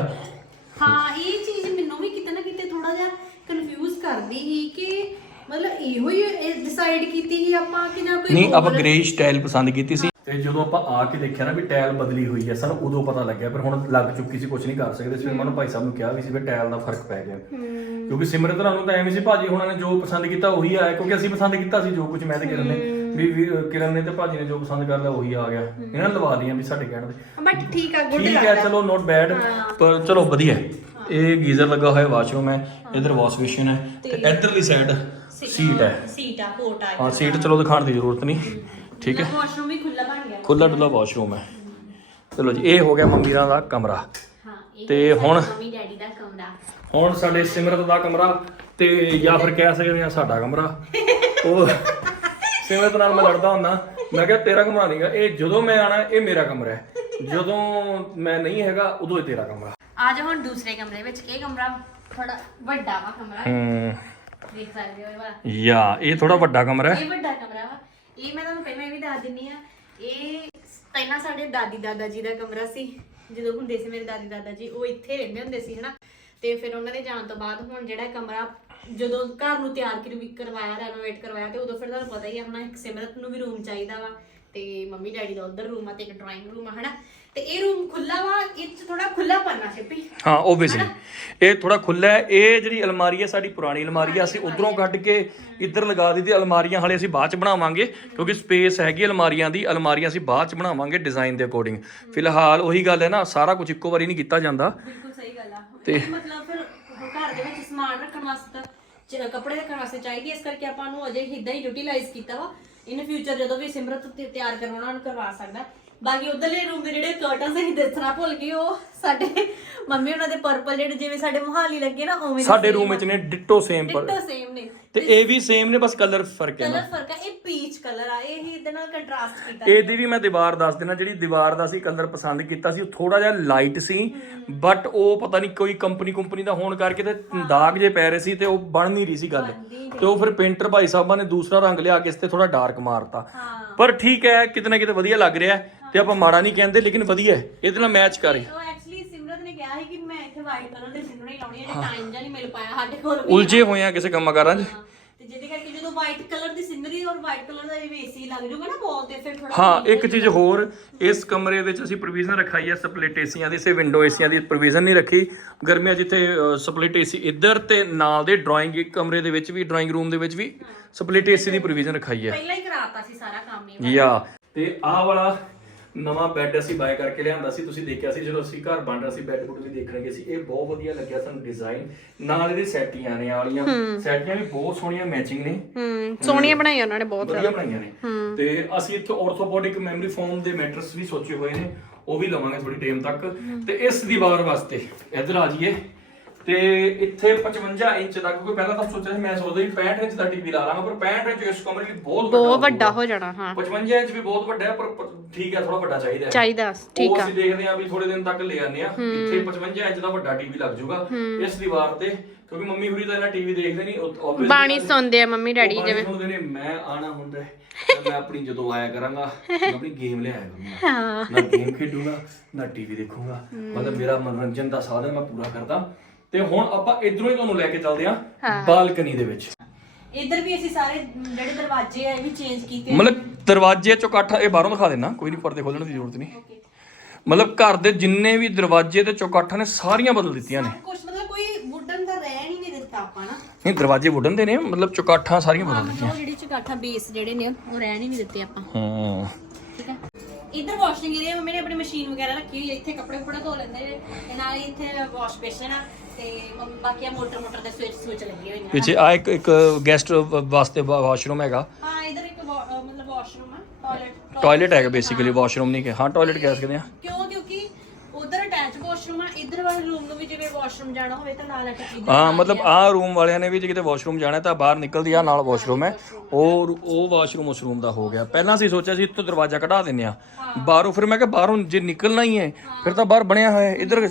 ਹਾਂ ਇਹ ਚੀਜ਼ ਮੈਨੂੰ ਵੀ ਕਿਤੇ ਨਾ ਕਿਤੇ ਥੋੜਾ ਜਿਹਾ ਕਨਫਿਊਜ਼ ਕਰਦੀ ਸੀ ਕਿ ਮਤਲਬ ਇਹੋ ਹੀ ਡਿਸਾਈਡ ਕੀਤੀ ਸੀ ਆਪਾਂ ਕਿ ਜਾਂ ਕੋਈ ਨਹੀਂ ਆਪਾਂ ਗ੍ਰੇਇਸ਼ ਟਾਈਲ ਪਸੰਦ ਕੀਤੀ ਸੀ। ਤੇ ਜਦੋਂ ਆਪਾਂ ਆ ਕੇ ਦੇਖਿਆ ਨਾ ਵੀ ਟਾਈਲ ਬਦਲੀ ਹੋਈ ਹੈ ਸਾਨੂੰ ਉਦੋਂ ਪਤਾ ਲੱਗਿਆ ਪਰ ਹੁਣ ਲੱਗ ਚੁੱਕੀ ਸੀ ਕੁਝ ਨਹੀਂ ਕਰ ਸਕਦੇ। ਸੀ ਮੈਨੂੰ ਭਾਈ ਸਾਹਿਬ ਨੂੰ ਕਿਹਾ ਵੀ ਸੀ ਵੀ ਟਾਈਲ ਦਾ ਫ਼ਰਕ ਪੈ ਗਿਆ। ਕਿਉਂਕਿ ਸਿਮਰਤ ਰਾਣੂ ਨੂੰ ਤਾਂ ਐਵੇਂ ਸੀ ਭਾਜੀ ਹੁਣਾਂ ਨੇ ਜੋ ਪਸੰਦ ਕੀਤਾ ਉਹੀ ਆਇਆ ਕਿਉਂਕਿ ਅਸੀਂ ਪਸੰਦ ਕੀਤਾ ਸੀ ਜੋ ਕੁਝ ਮੈਂ ਤੇ ਕਿਰਨ ਨੇ। ਵੀ ਕਿਰਨ ਨੇ ਤੇ ਭਾਜੀ ਨੇ ਜੋ ਪਸੰਦ ਕਰ ਲਿਆ ਉਹੀ ਆ ਗਿਆ। ਇਹਨਾਂ ਨੇ ਲਵਾ ਦੀਆਂ ਵੀ ਸਾਡੇ ਕਹਿਣ ਤੇ। ਬਟ ਠੀਕ ਆ ਗੁੱਡ ਠੀਕ ਹੈ ਚਲੋ ਨੋਟ ਬੈਡ ਪਰ ਚਲੋ ਵਧੀਆ। ਇਹ ਗੀਜ਼ਰ ਲੱਗਾ ਹੋਇਆ ਵਾਸ਼ਰੂਮ ਹੈ ਇਧਰ ਵਾਸ਼ ਬੇਸਿਨ ਹੈ ਤੇ ਇਧਰਲੀ ਸਾਈਡ ਸੀਟ ਹੈ। ਸੀਟ ਆ ਕੋਟ ਆ ਹਾਂ ਸੀਟ ਚਲੋ ਦਿਖਾਉਣ ਦੀ ਜ਼ਰੂਰਤ ਨਹੀਂ। ਠੀਕ ਹੈ? ਵਾਸ਼ਰੂਮ ਵੀ ਖੁੱਲਾ ਬਣ ਗਿਆ। ਖੁੱਲਾ ਡੁੱਲਾ ਵਾਸ਼ਰੂਮ ਹੈ। ਚਲੋ ਜੀ ਇਹ ਹੋ ਗਿਆ ਮੰਮੀਰਾਂ ਦਾ ਕਮਰਾ। ਹਾਂ ਇਹ ਤੇ ਹੁਣ ਮੰਮੀ ਡੈਡੀ ਦਾ ਕਮਰਾ। ਹੁਣ ਸਾਡੇ ਸਿਮਰਤ ਦਾ ਕਮਰਾ ਤੇ ਜਾਂ ਫਿਰ ਕਹਿ ਸਕਦੇ ਹਾਂ ਸਾਡਾ ਕਮਰਾ। ਉਹ ਸਿਮਰਤ ਨਾਲ ਮੈਂ ਲੜਦਾ ਹੁੰਦਾ। ਮੈਂ ਕਿਹਾ ਤੇਰਾ ਕਮਰਾ ਨਹੀਂਗਾ ਇਹ ਜਦੋਂ ਮੈਂ ਆਣਾ ਇਹ ਮੇਰਾ ਕਮਰਾ ਹੈ। ਜਦੋਂ ਮੈਂ ਨਹੀਂ ਹੈਗਾ ਉਦੋਂ ਇਹ ਤੇਰਾ ਕਮਰਾ। ਆ ਜਾ ਹੁਣ ਦੂਸਰੇ ਕਮਰੇ ਵਿੱਚ ਇਹ ਕਮਰਾ ਥੋੜਾ ਵੱਡਾ ਵਾ ਕਮਰਾ। ਹੂੰ। ਦੇਖ ਸਕਦੇ ਹੋ ਇਹ ਵਾਲਾ। ਯਾ ਇਹ ਥੋੜਾ ਵੱਡਾ ਕਮਰਾ ਹੈ। ਇਹ ਵੱਡਾ ਕਮਰਾ ਵਾ। ਇਹ ਮੈਂ ਤੁਹਾਨੂੰ ਪਹਿਲਾਂ ਇਹ ਵੀ ਦੱਸ ਦਿੰਨੀ ਆ, ਇਹ ਪਹਿਲਾਂ ਸਾਡੇ ਦਾਦੀ ਦਾਦਾ ਜੀ ਦਾ ਕਮਰਾ ਸੀ, ਜਦੋਂ ਹੁੰਦੇ ਸੀ ਮੇਰੇ ਦਾਦੀ ਦਾਦਾ ਜੀ, ਉਹ ਇੱਥੇ ਰਹਿੰਦੇ ਹੁੰਦੇ ਸੀ, ਹਨਾ? ਤੇ ਫਿਰ ਉਹਨਾਂ ਦੇ ਜਾਣ ਤੋਂ ਬਾਅਦ ਹੁਣ ਜਿਹੜਾ ਕਮਰਾ ਜਦੋਂ ਘਰ ਨੂੰ ਤਿਆਰ ਕਰਵੀ ਕਰਵਾਇਆ ਰੈਨੋਵੇਟ ਕਰਵਾਇਆ, ਤੇ ਉਦੋਂ ਫਿਰ ਤੁਹਾਨੂੰ ਪਤਾ ਹੀ ਆ, ਹਨਾ, ਇੱਕ ਸਿਮਰਤ ਨੂੰ ਵੀ ਰੂਮ ਚਾਹੀਦਾ ਵਾ। ਤੇ ਮੰਮੀ ਡੈਡੀ ਦਾ ਉਧਰ ਰੂਮ ਆ ਤੇ ਇੱਕ ਡਰਾਇੰਗ ਰੂਮ ਆ ਹਨਾ? ਤੇ ਇਹ ਰੂਮ ਖੁੱਲਾ ਵਾ ਇਹ ਚ ਥੋੜਾ ਖੁੱਲਾ ਪੰਨਾ ਛਿਪੀ। ਹਾਂ ਓਬਵੀਅਸਲੀ ਇਹ ਥੋੜਾ ਖੁੱਲਾ ਹੈ ਇਹ ਜਿਹੜੀ ਅਲਮਾਰੀ ਹੈ ਸਾਡੀ ਪੁਰਾਣੀ ਅਲਮਾਰੀ ਹੈ ਅਸੀਂ ਉਧਰੋਂ ਕੱਢ ਕੇ ਇੱਧਰ ਲਗਾ ਦਿੱਤੀ ਅਲਮਾਰੀਆਂ ਹਲੇ ਅਸੀਂ ਬਾਅਦ ਚ ਬਣਾਵਾਂਗੇ ਕਿਉਂਕਿ ਸਪੇਸ ਹੈਗੀ ਅਲਮਾਰੀਆਂ ਦੀ ਅਲਮਾਰੀਆਂ ਅਸੀਂ ਬਾਅਦ ਚ ਬਣਾਵਾਂਗੇ ਡਿਜ਼ਾਈਨ ਦੇ ਅਕੋਰਡਿੰਗ ਫਿਲਹਾਲ ਉਹੀ ਗੱਲ ਹੈ ਨਾ ਸਾਰਾ ਕੁਝ ਇੱਕੋ ਵਾਰੀ ਨਹੀਂ ਕੀਤਾ ਜਾਂਦਾ। ਬਿਲਕੁਲ ਸਹੀ ਗੱਲ ਆ। ਇਹ ਮਤਲਬ ਫਿਰ ਘਰ ਦੇ ਵਿੱਚ ਸਮਾਨ ਰੱਖਣ ਵਾਸਤੇ ਕੱਪੜੇ ਰੱਖਣ ਵਾਸਤੇ ਚਾਹੀਦੀ ਇਸ ਕਰਕੇ ਆਪਾਂ ਨੂੰ ਅਜੇ ਇਦਾਂ ਹੀ ਯੂਟਿਲਾਈਜ਼ ਕੀਤਾ ਵਾ। ਇਨ ਫਿਊਚਰ ਜਦੋਂ ਵੀ ਸਿਮਰਤ ਤੇ ਤਿਆਰ ਕਰਵਾਉਣਾ ਉਹਨੂੰ ਕਰਵਾ ਸਕਦਾ। ਬਾਕੀ ਉਧਰਲੇ ਰੂਮ ਦੇ ਜਿਹੜੇ ਕਰਟਨਸ ਅਸੀਂ ਦੱਸਣਾ ਭੁੱਲ ਗਏ ਉਹ ਸਾਡੇ ਮੰਮੀ ਉਹਨਾਂ ਦੇ ਪਰਪਲ ਜਿਹੜੇ ਜਿਵੇਂ ਸਾਡੇ ਮੁਹਾਲੀ ਲੱਗੇ ਨਾ ਉਵੇਂ ਸਾਡੇ ਰੂਮ ਵਿੱਚ ਨੇ ਡਿੱਟੋ ਸੇਮ ਪਰ ਡਿਟੋ ਸੇਮ ਨੇ। ਤੇ ਇਹ ਵੀ ਸੇਮ ਨੇ ਬਸ ਕਲਰ ਫ਼ਰਕ ਹੈ ਨਾ। ਕਲਰ ਫ਼ਰਕ ਆ ਇਹ ਪੀਚ ਕਲਰ ਆ ਇਹ ਹੀ ਇਹਦੇ ਨਾਲ ਕੰਟਰਾਸਟ ਕੀਤਾ ਇਹਦੀ ਵੀ ਮੈਂ ਦੀਵਾਰ ਦੱਸ ਦੇਣਾ ਜਿਹੜੀ ਦੀਵਾਰ ਦਾ ਸੀ ਕਲਰ ਪਸੰਦ ਕੀਤਾ ਸੀ ਉਹ ਥੋੜਾ ਜਿਹਾ ਲਾਈਟ ਸੀ ਬਟ ਉਹ ਪਤਾ ਨਹੀਂ ਕੋਈ ਕੰਪਨੀ ਕੰਪਨੀ ਦਾ ਹੋਣ ਕਰਕੇ ਤੇ ਦਾਗ ਜੇ ਪੈ ਰਹੇ ਸੀ ਤੇ ਉਹ ਬਣ ਨਹੀਂ ਰਹੀ ਸੀ ਗੱਲ। ਤੇ ਉਹ ਫਿਰ ਪੇਂਟਰ ਭਾਈ ਸਾਹਿਬਾਂ ਨੇ ਦੂਸਰਾ ਰੰਗ ਲਿਆ ਕੇ ਇਸ ਤੇ ਥੋੜਾ ਡਾਰਕ ਮਾਰਤਾ। ਪਰ ਠੀਕ ਹੈ ਕਿਤੇ ਨਾ ਕਿਤੇ ਵਧੀਆ ਲੱਗ ਰਿਹਾ ਹੈ ਤੇ ਆਪਾਂ ਮਾੜਾ ਨਹੀਂ ਕਹਿੰਦੇ ਲੇਕਿਨ ਵਧੀਆ ਹੈ। ਇਹਦੇ ਨਾਲ ਮੈਚ ਕਰ। ਰਿਹਾ ਉਹ ਐਕਚੁਅਲੀ ਸਿਮਰਤ ਨੇ ਕਿਹਾ ਸੀ ਕਿ ਮੈਂ ਇੱਥੇ ਵਾਈਟ ਕਲਰ ਦੇ ਸਿੰਗਣੇ ਲਾਉਣੀ ਹੈ ਜੇ ਟਾਈਮ ਜਾਂ ਨਹੀਂ ਮਿਲ ਪਾਇਆ ਸਾਡੇ ਕੋਲ ਵੀ। ਉਲਝੇ ਹੋਏ ਆ ਕਿਸੇ ਕੰਮਾਂ ਕਾਰਾਂ 'ਚ ਤੇ ਜਿਹਦੇ ਕਰਕੇ ਜਦੋਂ ਵਾਈਟ ਕਲਰ ਦੀ ਸਿਨਰੀ ਔਰ ਵਾਈਟ ਕਲਰ ਦਾ ਜਿਵੇਂ ਏਸੀ ਲੱਗ ਜਾਊਗਾ ਨਾ ਵਾਲ ਤੇ ਫਿਰ ਥੋੜਾ ਹਾਂ ਇੱਕ ਚੀਜ਼ ਹੋਰ ਇਸ ਕਮਰੇ ਵਿੱਚ ਅਸੀਂ ਪ੍ਰੋਵੀਜ਼ਨ ਰਖਾਈ ਹੈ ਸਪਲਿਟ ਏਸੀਆਂ ਦੀ ਸੇ ਵਿੰਡੋ ਏਸੀਆਂ ਦੀ ਪ੍ਰੋਵੀਜ਼ਨ ਨਹੀਂ ਰੱਖੀ। ਗਰਮੀਆਂ ਜਿੱਥੇ ਸਪਲਿਟ ਏਸੀ ਇੱਧਰ ਤੇ ਨਾਲ ਦੇ ਡਰਾਇੰਗ ਕਮਰੇ ਦੇ ਵਿੱਚ ਵੀ ਡਰਾਇੰਗ ਰੂਮ ਦੇ ਵਿੱਚ ਵੀ ਸਪਲਿਟ ਏਸੀ ਦੀ ਪ੍ਰੋਵੀਜ਼ਨ ਰਖਾਈ ਹੈ। ਪਹਿਲਾਂ ਹੀ ਕਰਾਤਾ ਸੀ ਸਾਰਾ ਕੰਮ ਹੀ ਯਾ ਤੇ ਆਹ ਵਾਲਾ ਨਵਾਂ ਬੈੱਡ ਅਸੀਂ ਬਾਏ ਕਰਕੇ ਲਿਆਂਦਾ ਸੀ ਤੁਸੀਂ ਦੇਖਿਆ ਸੀ ਜਦੋਂ ਅਸੀਂ ਘਰ ਬਣ ਰਿਹਾ ਸੀ ਬੈੱਡ ਬੁੱਡ ਵੀ ਦੇਖਣ ਗਏ ਸੀ ਇਹ ਬਹੁਤ ਵਧੀਆ ਲੱਗਿਆ ਸਾਨੂੰ ਡਿਜ਼ਾਈਨ ਨਾਲ ਇਹਦੇ ਸੈਟੀਆਂ ਨੇ ਆਲੀਆਂ। ਸੈਟੀਆਂ ਵੀ ਬਹੁਤ ਸੋਹਣੀਆਂ ਮੈਚਿੰਗ ਨੇ। ਹੂੰ ਸੋਹਣੀਆਂ ਬਣਾਈਆਂ ਉਹਨਾਂ ਨੇ ਬਹੁਤ। ਵਧੀਆ ਬਣਾਈਆਂ ਨੇ। ਤੇ ਅਸੀਂ ਇੱਥੇ ਆਰਥੋਪੋਡਿਕ ਮੈਮਰੀ ਫੋਮ ਦੇ ਮੈਟਰਸ ਵੀ ਸੋਚੇ ਹੋਏ ਨੇ ਉਹ ਵੀ ਲਵਾਂਗੇ ਥੋੜੀ ਟਾਈਮ ਤੱਕ। ਤੇ ਇਸ ਦੀਵਾਰ ਵਾਸਤੇ ਇੱਧਰ ਆ ਜਾਈਏ। ਤੇ ਇੱਥੇ 55 ਇੰਚ ਦਾ ਕਿਉਂਕਿ ਪਹਿਲਾਂ ਤਾਂ ਸੋਚਿਆ ਸੀ ਮੈਂ ਸੋਚਦਾ ਸੀ 65 ਇੰਚ ਦਾ ਟੀਵੀ ਲਾ ਲਾਂਗਾ ਪਰ 65 ਇੰਚ ਇਸ ਕਮਰੇ ਲਈ ਬਹੁਤ ਵੱਡਾ ਬਹੁਤ ਵੱਡਾ ਹੋਊਗਾ। ਹੋ ਜਾਣਾ ਹਾਂ। 55 ਇੰਚ ਵੀ ਬਹੁਤ ਵੱਡਾ ਹੈ ਪਰ ਠੀਕ ਹੈ ਥੋੜਾ ਵੱਡਾ ਚਾਹੀਦਾ ਹੈ। ਚਾਹੀਦਾ ਠੀਕ ਉਹ ਆ। ਅਸੀਂ ਦੇਖਦੇ ਹਾਂ ਵੀ ਥੋੜੇ ਦਿਨ ਤੱਕ ਲੈ ਆਨੇ ਆ ਇੱਥੇ 55 ਇੰਚ ਦਾ ਵੱਡਾ ਟੀਵੀ ਲੱਗ ਜਾਊਗਾ ਇਸ ਦੀਵਾਰ ਤੇ ਕਿਉਂਕਿ ਮੰਮੀ ਹੁਰੀ ਤਾਂ ਇਹਨਾਂ ਟੀਵੀ ਦੇਖਦੇ ਨਹੀਂ ਬਾਣੀ ਸੁਣਦੇ ਆ ਮੰਮੀ ਡੈਡੀ ਜਿਵੇਂ। ਸੁਣਦੇ ਨੇ ਮੈਂ ਆਣਾ ਹੁੰਦਾ ਮੈਂ ਆਪਣੀ ਜਦੋਂ ਆਇਆ ਕਰਾਂਗਾ ਮੈਂ ਆਪਣੀ ਗੇਮ ਲਿਆਇਆ ਕਰੂੰਗਾ। ਹਾਂ। ਨਾ ਗੇਮ ਖੇਡੂੰਗਾ ਨਾ ਟੀਵੀ ਦੇਖੂੰਗਾ। ਮਤਲਬ ਮੇਰਾ ਮਨੋਰੰਜਨ ਦਾ ਸਾਧਨ ਮੈਂ ਪੂਰਾ ਕਰਦਾ। ਤੇ ਹੁਣ ਆਪਾਂ ਇਧਰੋਂ ਹੀ ਤੁਹਾਨੂੰ ਲੈ ਕੇ ਚੱਲਦੇ ਆਂ ਬਾਲਕਨੀ ਦੇ ਵਿੱਚ। ਇੱਧਰ ਵੀ ਅਸੀਂ ਸਾਰੇ ਜਿਹੜੇ ਦਰਵਾਜ਼ੇ ਆ ਇਹ ਵੀ ਚੇਂਜ ਕੀਤੇ ਆ। ਮਤਲਬ ਦਰਵਾਜ਼ੇ ਚੋਂ ਕਾਠਾ ਇਹ ਬਾਹਰੋਂ ਦਿਖਾ ਦੇਣਾ ਕੋਈ ਨਹੀਂ ਪਰਦੇ ਖੋਲਣ ਦੀ ਜ਼ਰੂਰਤ ਨਹੀਂ। Okay। ਮਤਲਬ ਘਰ ਦੇ ਜਿੰਨੇ ਵੀ ਦਰਵਾਜ਼ੇ ਤੇ ਚੌਕਾਠਾਂ ਨੇ ਸਾਰੀਆਂ ਬਦਲ ਦਿੱਤੀਆਂ ਨੇ। ਕੁਝ ਮਤਲਬ ਕੋਈ ਵੁੱਡਨ ਦਾ ਰਹਿਣ ਹੀ ਨਹੀਂ ਦਿੱਤਾ ਆਪਾਂ ਨਾ। ਨਹੀਂ ਦਰਵਾਜ਼ੇ ਵੁੱਡਨ ਦੇ ਨੇ ਮਤਲਬ ਚੌਕਾਠਾਂ ਸਾਰੀਆਂ ਬਦਲ ਦਿੱਤੀਆਂ। ਉਹ ਜਿਹੜੀ ਚਗਾਠਾ ਬੇਸ ਜਿਹੜੇ ਨੇ ਉਹ ਰਹਿਣ ਹੀ ਨਹੀਂ ਦਿੱਤੇ ਆਪਾਂ। ਹਾਂ। ਠੀਕ ਹੈ। ਇੱਧਰ ਵਾਸ਼ਿੰਗ ਏਰੀਆ ਮੰਮੀ ਨੇ ਆਪਣੀ ਮਸ਼ੀਨ ਵਗੈਰਾ ਰੱਖੀ ਹੋਈ ਹੈ ਇੱਥੇ ਕੱਪੜੇ ਕੁਪੜੇ ਧੋ ਲੈਂਦੇ ਨੇ ਤੇ ਨਾਲ ਹੀ ਇੱਥੇ ਵਾਸ਼ ਬੇਸਿਨ ਆ ਤੇ ਮੰਮੀ- ਬਾਕੀ ਆ ਮੋਟਰ ਮੋਟਰ ਦੇ ਸਵਿਚ ਸਵਿਚ ਲੱਗੇ ਹੋਏ ਨੇ। ਪਿੱਛੇ ਆ ਇੱਕ ਇੱਕ ਗੈਸਟ ਵਾਸਤੇ ਵਾਸ਼ਰੂਮ ਹੈਗਾ। ਹਾਂ ਇੱਧਰ ਇੱਕ ਵਾ- ਅਹ ਮਤਲਬ ਵਾਸ਼ਰੂਮ ਆ ਟਾਇਲਟ ਟਾਇਲਟ ਹੈਗਾ ਬੇਸਿਕਲੀ ਵਾਸ਼ਰੂਮ ਨਹੀਂ ਕਿ ਹਾਂ ਟਾਇਲਟ ਕਹਿ ਸਕਦੇ ਆ ਕਿਉਂ? ਕਿਉਂਕਿ ਉਧਰ ਅਟੈਚ ਵਾਸ਼ਰੂਮ ਆ ਇੱਧਰ ਵਾਲੇ ਰੂਮ ਨੂੰ ਵੀ ਜਿਵੇਂ ਵਾਸ਼ਰੂਮ ਜਾਣਾ ਹੋਵੇ ਤਾਂ ਨਾਲ ਅਟੈਚ ਹਾਂ ਮਤਲਬ ਆਹ ਰੂਮ ਵਾਲਿਆਂ ਨੇ ਵੀ ਜੇ ਕਿਤੇ ਵਾਸ਼ਰੂਮ ਜਾਣਾ ਤਾਂ ਬਾਹਰ ਨਿਕਲਦੀ ਆ ਨਾਲ ਵਾਸ਼ਰੂਮ ਹੈ। ਉਹ ਰੂ- ਉਹ ਵਾਸ਼ਰੂਮ ਉਸ ਰੂਮ ਦਾ ਹੋ ਗਿਆ। ਪਹਿਲਾਂ ਅਸੀਂ ਸੋਚਿਆ ਸੀ ਇੱਥੋਂ ਦਰਵਾਜ਼ਾ ਕਢਾ ਦਿੰਨੇ ਆ ਬਾਹਰੋਂ ਫਿਰ ਮੈਂ ਕਿਹਾ ਬਾਹਰੋਂ ਜੇ ਨਿਕਲਣਾ ਹੀ ਹੈ ਫਿਰ ਤਾਂ ਬਾਹਰ ਬਣਿਆ ਹੋਇਆ ਹੈ। ਇੱਧਰ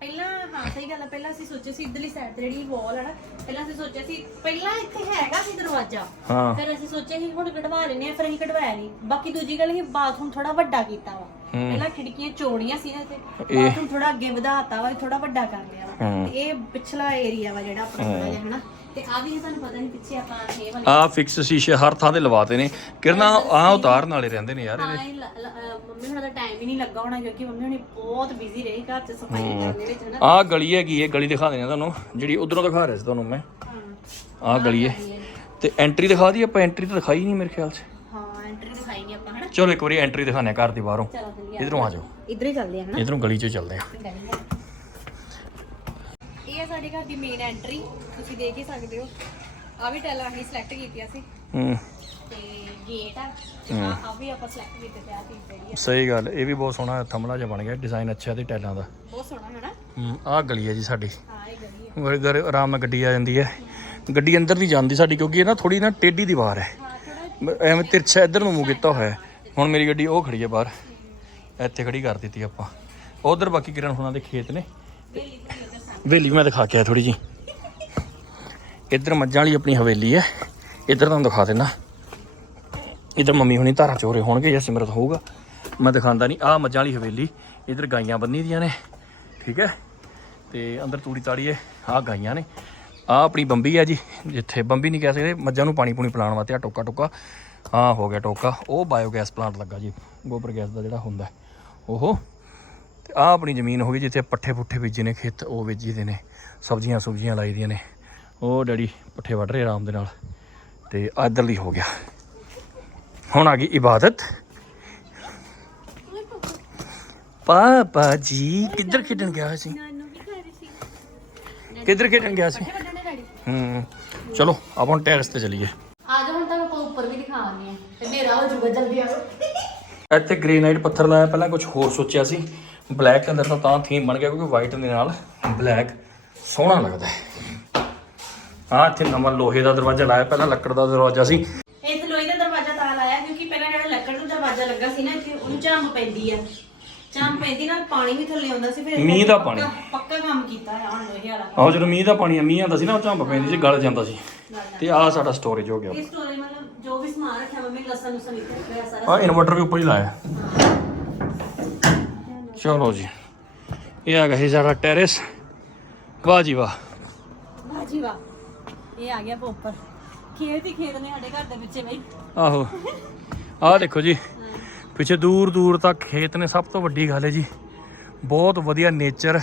ਪਹਿਲਾਂ ਹਾਂ ਸਹੀ ਗੱਲ ਆ। ਪਹਿਲਾਂ ਅਸੀਂ ਸੋਚਿਆ ਸੀ ਇੱਧਰਲੀ ਸਾਈਡ ਤੇ ਜਿਹੜੀ ਵਾਲ ਹੈ ਨਾ ਪਹਿਲਾਂ ਅਸੀਂ ਸੋਚਿਆ ਸੀ ਪਹਿਲਾਂ ਇੱਥੇ ਹੈਗਾ ਸੀ ਦਰਵਾਜ਼ਾ। ਹਾਂ। ਫਿਰ ਅਸੀਂ ਸੋਚਿਆ ਸੀ ਹੁਣ ਕਢਵਾ ਲੈਨੇ ਆ ਫਿਰ ਅਸੀਂ ਕਢਵਾਇਆ ਨਹੀਂ। ਬਾਕੀ ਦੂਜੀ ਗੱਲ ਇਹ ਬਾਥਰੂਮ ਥੋੜਾ ਵੱਡਾ ਕੀਤਾ ਵਾ। ਪਹਿਲਾਂ ਖਿੜਕੀਆਂ ਚੌੜੀਆਂ ਸੀ ਨਾ ਤੇ ਬਾਥਰੂਮ ਥੋੜਾ ਅੱਗੇ ਵਧਾਤਾ ਵਾ ਥੋੜਾ ਵੱਡਾ ਕਰ ਲਿਆ ਵਾ। ਤੇ ਇਹ ਪਿਛਲਾ ਏਰੀਆ ਵਾ ਜਿਹੜਾ ਆਪਣਾ ਥੋੜਾ ਜਿਹਾ ਹਨਾ ਤੇ ਆ ਵੀ ਤੁਹਾਨੂੰ ਪਤਾ ਨਹੀਂ ਪਿੱਛੇ ਆਪਾਂ ਇਹ ਵਾਲੇ ਆ ਫਿਕਸ ਸ਼ੀਸ਼ੇ ਹਰ ਥਾਂ ਤੇ ਲਵਾਤੇ ਨੇ। ਕਿਰਨਾ ਆ ਉਤਾਰਨ ਵਾਲੇ ਰਹਿੰਦੇ ਨੇ ਯਾਰ ਹਾਂ ਇਹ ਲ- ਲ- ਅਹ ਮੰਮੀ ਹੁਣਾਂ ਦਾ ਟਾਈਮ ਹੀ ਨਹੀਂ ਲੱਗਾ ਹੋਣਾ ਕਿਉਂਕਿ ਮੰਮੀ ਹੁਣੀ ਬਹੁਤ ਬਿਜ਼ੀ ਰਹੀ ਘਰ 'ਚ ਸਫ਼ਾਈ ਕਰਨ ਦੇ ਵਿੱਚ ਹਨਾ? ਆ ਗਲੀ ਹੈਗੀ ਇਹ ਗਲੀ ਦਿਖਾ ਦੇਣਾ ਤੁਹਾਨੂੰ। ਜਿਹੜੀ ਉਧਰੋਂ ਦਿਖਾ ਰਿਹਾ ਸੀ ਤੁਹਾਨੂੰ ਮੈਂ। ਆ ਗਲੀ ਹੈ। ਤੇ ਐਂਟਰੀ ਦਿਖਾ ਦੀ ਆਪਾਂ ਐਂਟਰੀ ਤਾਂ ਦਿਖਾਈ ਨਹੀਂ ਮੇਰੇ ਖਿਆਲ 'ਚ। ਹਾਂ ਐਂਟਰੀ ਦਿਖਾਈ ਨਹੀਂ ਆਪਾਂ ਹਨਾ? ਚਲੋ ਇੱਕ ਵਾਰੀ ਐਂਟਰੀ ਦਿਖਾਣੇ ਘਰ ਦੀ ਬਾਹਰੋਂ। ਚਲੋ ਚੱਲੀਏ ਇਧਰੋਂ ਆ ਜਾਓ। ਇੱਧਰ ਹੀ ਚੱਲਦੇ ਆ ਹਨਾ? ਇਧਰੋਂ ਗਲੀ 'ਚ ਚੱਲਦੇ ਆ ਸਾਡੇ ਘਰ ਦੀ ਮੇਨ ਐਂਟਰੀ ਤੁਸੀਂ ਦੇਖ ਹੀ ਸਕਦੇ ਹੋ। ਆ ਵੀ ਟੈਲਾਂ ਅਸੀਂ ਸਿਲੈਕਟ ਕੀਤੀਆਂ ਸੀ। ਹੂੰ। ਤੇ ਗੇਟ ਆ ਆ ਆ ਵੀ ਆਪਾਂ ਸਿਲੈਕਟ ਕੀਤੇ ਤੇ ਆ ਚੀਜ਼ ਜਿਹੜੀ ਆ। ਸਹੀ ਗੱਲ ਇਹ ਵੀ ਬਹੁਤ ਸੋਹਣਾ ਥੰਮਲਾ ਜਿਹਾ ਬਣ ਗਿਆ ਡਿਜ਼ਾਈਨ ਅੱਛਾ ਤੇ ਟੈਲਾਂ ਦਾ। ਬਹੁਤ ਸੋਹਣਾ ਹੈ ਨਾ ਹੂੰ ਆਹ ਗਲੀ ਹੈ ਜੀ ਸਾਡੀ। ਹਾਂ ਇਹ ਗਲੀ ਆ। ਬੜੇ ਘਰ ਆਰਾਮ ਨਾਲ ਗੱਡੀ ਆ ਜਾਂਦੀ ਹੈ। ਗੱਡੀ ਅੰਦਰ ਨਹੀਂ ਜਾਂਦੀ ਸਾਡੀ ਕਿਉਂਕਿ ਇਹ ਨਾ ਥੋੜੀ ਨਾ ਟੇਢੀ ਦੀਵਾਰ ਹੈ। ਹਾਂ ਥੋੜਾ ਮ- ਐਵੇਂ ਤਿਰਛਾ ਇੱਧਰ ਨੂੰ ਮੂੰਹ ਕੀਤਾ ਹੋਇਆ ਹੈ। ਹੁਣ ਮੇਰੀ ਗੱਡੀ ਉਹ ਖੜੀ ਹੈ ਬਾਹਰ। ਇੱਥੇ ਖੜੀ ਕਰ ਦਿੱਤੀ ਆਪਾਂ। ਉਧਰ ਬਾਕੀ ਕਿਰਨ ਹੁਣਾਂ ਦੇ ਖੇਤ ਨੇ। ਹਵੇਲੀ ਵੀ ਮੈਂ ਦਿਖਾ ਕੇ ਆ ਥੋੜੀ ਜੀ ਇੱਧਰ ਮੱਝਾਂ ਵਾਲੀ ਆਪਣੀ ਹਵੇਲੀ ਹੈ। ਇੱਧਰ ਤੁਹਾਨੂੰ ਦਿਖਾ ਦਿੰਦਾ। ਇੱਧਰ ਮੰਮੀ ਹੁਣੀ ਧਾਰਾ ਚੋਰੇ ਹੋਣਗੇ, ਜਾਂ ਸਿਮਰਤ ਹੋਊਗਾ। ਮੈਂ ਦਿਖਾਉਂਦਾ ਨਹੀਂ ਆਹ ਮੱਝਾਂ ਵਾਲੀ ਹਵੇਲੀ। ਇੱਧਰ ਗਾਈਆਂ ਬੰਨੀ ਦੀਆਂ ਨੇ। ਠੀਕ ਹੈ? ਤੇ ਅੰਦਰ ਤੂੜੀ ਤਾੜੀਏ ਆਹ ਗਾਈਆਂ ਨੇ। ਆਹ ਆਪਣੀ ਬੰਬੀ ਹੈ ਜੀ। ਜਿੱਥੇ ਬੰਬੀ ਨਹੀਂ ਕਹਿ ਸਕਦੇ। ਮੱਝਾਂ ਨੂੰ ਪਾਣੀ ਪੂਣੀ ਪਿਲਾਉਣ ਵਾਸਤੇ ਆ ਟੋਕਾ ਟੋਕਾ ਆਹ ਹੋ ਗਿਆ ਟੋਕਾ। ਉਹ ਬਾਇਓਗੈਸ ਪਲਾਂਟ ਲੱਗਾ ਜੀ। ਗੋਬਰ ਗੈਸ ਦਾ ਜਿਹੜਾ ਹੁੰਦਾ ਉਹ ਤੇ ਆਹ ਆਪਣੀ ਜ਼ਮੀਨ ਹੋ ਗਈ ਜਿੱਥੇ ਪੱਠੇ ਪੁੱਠੇ ਬੀਜੇ ਨੇ ਖੇਤ ਉਹ ਬੀਜੀ ਦੇ ਨੇ ਸਬਜ਼ੀਆਂ ਸੁਬਜ਼ੀਆਂ ਲਾਈ ਦੀਆਂ ਨੇ। ਉਹ ਡੈਡੀ ਪੱਠੇ ਵੱਢ ਰਹੇ ਆਰਾਮ ਦੇ ਨਾਲ ਤੇ ਆਹ ਇੱਧਰਲੀ ਹੋ ਗਿਆ। ਹੁਣ ਆ ਗਈ ਇਬਾਦਤ। ਪਾਪਾ ਜੀ ਕਿੱਧਰ ਖੇਡਣ ਗਿਆ ਸੀ? ਕਿੱਧਰ ਖੇਡਣ ਗਿਆ ਸੀ? ਹੂੰ ਚਲੋ ਆਪਾਂ ਟੈਰਸ ਤੇ ਚਲੀਏ। ਆ ਜਾ ਹੁਣ ਤੁਹਾਨੂੰ ਆਪਾਂ ਉੱਪਰ ਵੀ ਦਿਖਾਵਾਂਗੇ ਆ ਤੇ ਹਨੇਰਾ ਹੋ ਜਾਊਗਾ ਜਲਦੀ ਆਓ। ਇੱਥੇ ਗ੍ਰੇਨਾਈਟ ਪੱਥਰ ਲਾਇਆ ਪਹਿਲਾਂ ਕੁਝ ਹੋਰ ਸੋਚਿਆ ਸੀ। ਬਲੈਕ ਅੰਦਰ ਤਾਂ ਤਾਂ ਥੀਮ ਬਣ ਗਿਆ ਕਿਉਂਕਿ ਵਾਈਟ ਦੇ ਨਾਲ ਬਲੈਕ ਸੋਹਣਾ ਲੱਗਦਾ ਹੈ। ਆਹ ਇੱਥੇ ਨਵਾਂ ਲੋਹੇ ਦਾ ਦਰਵਾਜ਼ਾ ਲਾਇਆ ਪਹਿਲਾਂ ਲੱਕੜ ਦਾ ਦਰਵਾਜ਼ਾ ਸੀ। ਇੱਥੇ ਲੋਹੇ ਦਾ ਦਰਵਾਜ਼ਾ ਤਾਂ ਲਾਇਆ ਕਿਉਂਕਿ ਪਹਿਲਾਂ ਜਿਹੜਾ ਲੱਕੜ ਦਾ ਦਰਵਾਜ਼ਾ ਲੱਗਾ ਸੀ ਨਾ ਇੱਥੇ ਉਹਨੂੰ ਝੰਮ ਪੈਂਦੀ ਆ। ਝੰਮ ਪੈਂਦੀ ਨਾਲ ਪਾਣੀ ਵੀ ਥੱਲੇ ਆਉਂਦਾ ਸੀ ਫਿਰ ਮੀਂਹ ਦਾ ਪਾਣੀ। ਪੱਕਾ ਕੰਮ ਕੀਤਾ ਹੈ ਹੁਣ ਲੋਹੇ ਵਾਲਾ। ਆਹ ਜਦੋਂ ਮੀਂਹ ਦਾ ਪਾਣੀ ਮੀਂਹ ਆਉਂਦਾ ਸੀ ਨਾ ਉਹ ਝੰਬ ਪੈਂਦੀ ਸੀ ਗਲ ਜਾਂਦਾ ਸੀ। ਤੇ ਆਹ ਸਾਡਾ ਸਟੋਰੇਜ ਹੋ ਗਿਆ। ਇਸ ਸਟੋਰੇ ਮਤਲਬ ਜੋ ਵੀ ਸਮਾਨ ਰੱਖਿਆ ਮੰਮੀ ਲਸਣ ਇੱਥੇ ਰੱਖਿਆ ਸਾਰਾ ਆਹ ਇਨਵਰਟਰ ਵੀ ਉੱਪਰ ਹੀ ਲਾਇਆ। ਚਲੋ ਜੀ। ਇਹ ਆ ਗਿਆ ਸਾਡਾ ਟੈਰੇਸ। ਵਾਹ ਜੀ ਵਾਹ। ਵਾਹ ਜੀ ਵਾਹ। ਇਹ ਆ ਗਿਆ ਉੱਪਰ ਖੇਤ ਹੀ ਖੇਤ ਨੇ ਸਾਡੇ ਘਰ ਦੇ ਪਿੱਛੇ ਬਈ। ਆਹੋ। ਆਹ ਦੇਖੋ ਜੀ। ਪਿੱਛੇ ਦੂਰ ਦੂਰ ਤੱਕ ਖੇਤ ਨੇ। ਸਭ ਤੋਂ ਵੱਡੀ ਗੱਲ ਹੈ ਜੀ। ਬਹੁਤ ਵਧੀਆ ਨੇਚਰ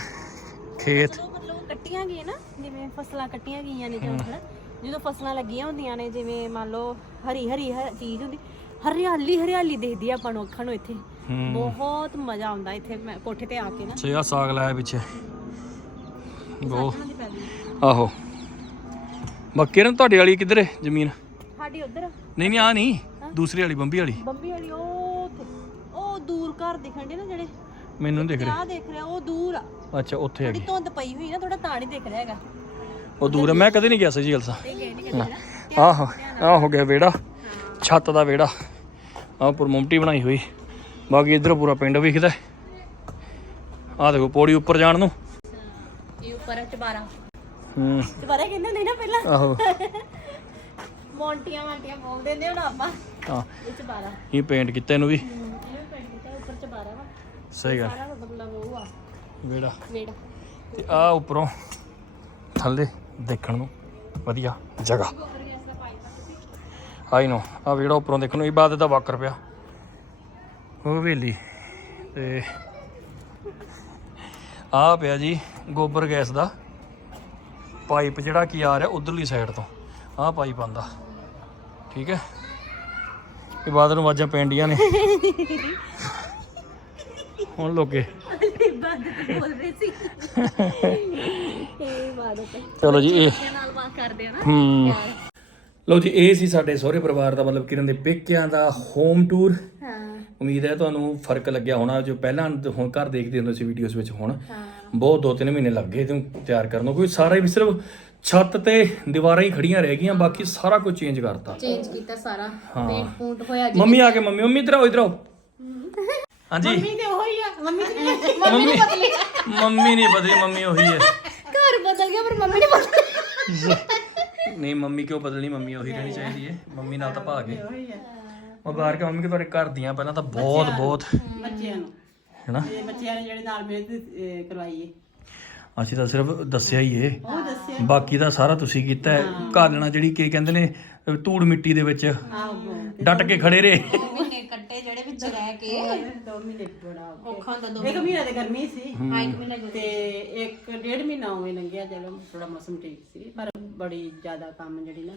ਖੇਤ। ਮਤਲਬ ਕੱਟੀਆਂ ਗਈਆਂ ਨਾ ਜਿਵੇਂ ਫਸਲਾਂ ਕੱਟੀਆਂ ਗਈਆਂ ਨੇ ਜਦੋਂ ਹਨਾ ਜਦੋਂ ਫਸਲਾਂ ਲੱਗੀਆਂ ਹੁੰਦੀਆਂ ਨੇ ਜਿਵੇਂ ਮੰਨ ਲਓ ਹਰੀ ਹਰੀ ਚੀਜ਼ ਹੁੰਦੀ ਹਰਿਆਲੀ ਹਰਿਆਲੀ ਦੇਖਦੀ ਆ ਆਪਾਂ ਨੂੰ ਅੱਖਾਂ ਨੂੰ ਇੱਥੇ। ਬਹੁਤ ਮਜ਼ਾ ਆਉਂਦਾ ਇੱਥੇ ਮੈਂ ਕੋਠੇ ਤੇ ਆ ਕੇ ਨਾ। ਛੇ ਆ ਸਾਗ ਲਾਇਆ ਪਿੱਛੇ। ਪੈਲੀ ਆਹੋ। ਬਾਕੀ ਕਿਰਨ ਤੁਹਾਡੇ ਵਾਲੀ ਕਿੱਧਰ ਹੈ ਜ਼ਮੀਨ? ਸਾਡੀ ਉਧਰ ਨਹੀਂ ਨਹੀਂ ਆ ਨਹੀਂ। ਦੂਸਰੀ ਵਾਲੀ ਬੰਬੀ ਵਾਲੀ। ਬੰਬੀ ਵਾਲੀ ਉਹ ਉਹ ਦੂਰ ਘਰ ਦਿਖਣ ਦੇ ਨਾ ਜਿਹੜੇ। ਮੈਨੂੰ ਦਿਖ ਆਹ ਦੇਖ ਰਿਹਾ ਉਹ ਦੂਰ ਆ। ਰਿਹਾ ਅੱਛਾ ਉੱਥੇ ਹੈਗੀ। ਧੁੰਦ ਪਈ ਹੋਈ ਨਾ ਥੋੜਾ ਤਾਂ ਨਹੀਂ ਦਿਖ ਰਿਹਾ ਹੈਗਾ। ਉਹ ਦੂਰ ਹੈ ਮੈਂ ਕਦੇ ਨਹੀਂ ਗਿਆ ਸੀ ਜੀ ਨਾ ਆਹੋ ਆਹ ਗਿਆ ਵਿਹੜਾ। ਛੱਤ ਦਾ ਵਿਹੜਾ। ਆਹ ਪਰਮੋਮਟੀ ਬਣਾਈ ਹੋਈ। ਬਾਕੀ ਇਧਰ ਪੂਰਾ ਪਿੰਡ ਵਿਖਦਾ ਆਹ ਦੇਖੋ ਪੌੜੀ ਉੱਪਰ ਜਾਣ ਨੂੰ। ਇਹ ਉੱਪਰ ਆ ਚਬਾਰਾ। ਹੂੰ। ਚਬਾਰਾ ਕਹਿੰਦੇ ਨਹੀਂ ਨਾ ਪਹਿਲਾਂ? ਆਹੋ। ਮੌਂਟੀਆਂ ਮਾਂਟੀਆਂ ਬੋਲਦੇ ਨੇ ਹੁਣ ਆਪਾਂ। ਹਾਂ। ਇਹ ਚਬਾਰਾ। ਇਹ ਪੇਂਟ ਕੀਤਾ ਇਹਨੂੰ ਵੀ। ਇਹ ਪਿੰਡ ਕੀਤਾ ਉੱਪਰ ਚਬਾਰਾ ਵਾ। ਸਹੀ ਗੱਲ। ਸਾਰਾ ਮਤਲਬ ਉਹ ਆ। ਵਿਹੜਾ। ਵੇੜਾ ਤੇ ਆ ਉੱਪਰੋਂ ਥੱਲੇ ਦੇਖਣ ਨੂੰ ਵਧੀਆ ਜਗ੍ਹਾ ਗੋਬਰ ਗੈਸ ਦਾ ਪਾਈਪ ਆਈ ਨੋ। ਆ ਜਿਹੜਾ ਉੱਪਰੋਂ ਦੇਖਣ ਨੂੰ ਇਬਾਦਤ ਦਾ ਵਾਕਰ ਪਿਆ। ਉਹ ਹਵੇਲੀ ਤੇ ਆ ਪਿਆ ਜੀ ਗੋਬਰ ਗੈਸ ਦਾ ਪਾਈਪ ਜਿਹੜਾ ਕੀ ਆ ਰਿਹਾ ਉਧਰਲੀ ਸਾਈਡ ਤੋਂ। ਆਹ ਪਾਈਪ ਆਂਦਾ ਠੀਕ ਹੈ। ਇਬਾਦਤ ਨੂੰ ਵਾਜਾਂ ਪੈਂਡੀਆਂ ਨੇ। ਹੁਣ ਲੋਕੇ। ਇਬਾਦਤ ਬੋਲ ਰਹੀ ਸੀ। ਇਹ ਇਬਾਦਤ ਚਲੋ ਜੀ ਇਹ ਨਾਲ ਬਾਤ ਕਰਦੇ ਆ ਨਾ। ਹੂੰ। ਲਓ ਜੀ ਇਹ ਸੀ ਸਾਡੇ ਸਹੁਰੇ ਪਰਿਵਾਰ ਦਾ ਮਤਲਬ ਕਿਰਨ ਦੇ ਪੇਕਿਆਂ ਦਾ ਹੋਮ ਟੂਰ ਹਾਂ। ਉਮੀਦ ਹੈ ਤੁਹਾਨੂੰ ਫ਼ਰਕ ਲੱਗਿਆ ਹੋਣਾ ਜੋ ਪਹਿਲਾਂ ਹੁਣ ਘਰ ਦੇਖਦੇ ਹੁੰਦੇ ਸੀ ਵੀਡੀਓਜ਼ ਵਿੱਚ ਹੁਣ। ਬਹੁਤ ਦੋ ਤਿੰਨ ਮਹੀਨੇ ਲੱਗ ਗਏ ਇਹਨੂੰ ਤਿਆਰ ਕਰਨ ਨੂੰ ਕੋਈ ਸਾਰਾ ਹੀ ਸਿਰਫ ਛੱਤ ਤੇ ਦੀਵਾਰਾਂ ਹੀ ਖੜੀਆਂ ਰਹਿ ਗਈਆਂ ਬਾਕੀ ਸਾਰਾ ਕੁਝ ਚੇਂਜ ਕਰਤਾ। ਚੇਂਜ ਕੀਤਾ ਸਾਰਾ। ਹਾਂ। ਪੇਂਟ ਪੂੰਟ ਹੋਇਆ ਮੰਮੀ ਆ ਕੇ ਮੰਮੀ ਮੰਮੀ ਇਧਰ ਆਓ ਇਧਰ ਆਓ। ਹਾਂਜੀ। ਮੰਮੀ ਤੇ ਉਹੀ ਆ ਮੰਮੀ ਤੇ ਮੰਮੀ ਮੰਮੀ ਨਹੀਂ ਬਦਲੀ ਮੰਮੀ ਉਹੀ ਹੈ ਘਰ ਬਦਲ ਗਿਆ ਪਰ ਮੰਮੀ ਨਹੀਂ ਬਦਲੀ ਨਹੀਂ ਮੰਮੀ ਕਿਉਂ ਬਦਲਣੀ? ਮੰਮੀ ਉਹੀ ਰਹਿਣੀ ਚਾਹੀਦੀ ਹੈ। ਮੰਮੀ ਨਾਲ ਤਾਂ ਭਾਗ ਹੈ ਮੁਬਾਰਕ ਮੰਮੀ ਕਿ ਤੁਹਾਡੇ ਘਰ ਦੀਆਂ ਪਹਿਲਾਂ ਤਾਂ ਬਹੁਤ ਬਹੁਤ। ਬੱਚਿਆਂ ਨੂੰ। ਹੈਨਾ? ਤੇ ਬੱਚਿਆਂ ਨੇ ਜਿਹੜੇ ਨਾਲ ਮਿਹਨਤ ਅਹ, ਕਰਵਾਈ ਏ। ਅਸੀਂ ਤਾਂ ਸਿਰਫ ਦੱਸਿਆ ਹੀ ਏ। ਉਹ ਦੱਸਿਆ ਬਾਕੀ ਦਾ ਸਾਰਾ ਤੁਸੀਂ ਕੀਤਾ ਹੈ। ਘਾਲਣਾ ਜਿਹੜੀ ਕੀ ਕਹਿੰਦੇ ਨੇ ਅਹ ਧੂੜ ਮਿੱਟੀ ਦੇ ਵਿੱਚ ਆਹੋ। ਡਟ ਕੇ ਖੜੇ ਰਹੇ। ਮਹੀਨੇ ਕੱਟੇ ਜਿਹੜੇ ਵਿੱਚ ਰਹਿ ਕੇ। ਦੋ ਮਹੀਨੇ ਬੜਾ ਔਖਾ। ਹੁੰਦਾ ਦੋ ਇੱਕ ਮਹੀਨਾ। ਤੇ ਗਰਮੀ ਸੀ। ਹਾਂ ਇੱਕ ਮਹੀਨਾ ਤੇ ਇੱਕ ਡੇਢ ਮਹੀਨਾ ਉਵੇਂ ਲੰਘਿਆ ਚਲੋ ਥੋੜਾ ਮੌਸਮ ਠੀਕ ਸੀ। ਪਰ ਬੜੀ ਜ਼ਿਆਦਾ ਕੰਮ ਜਿਹੜੀ ਨਾ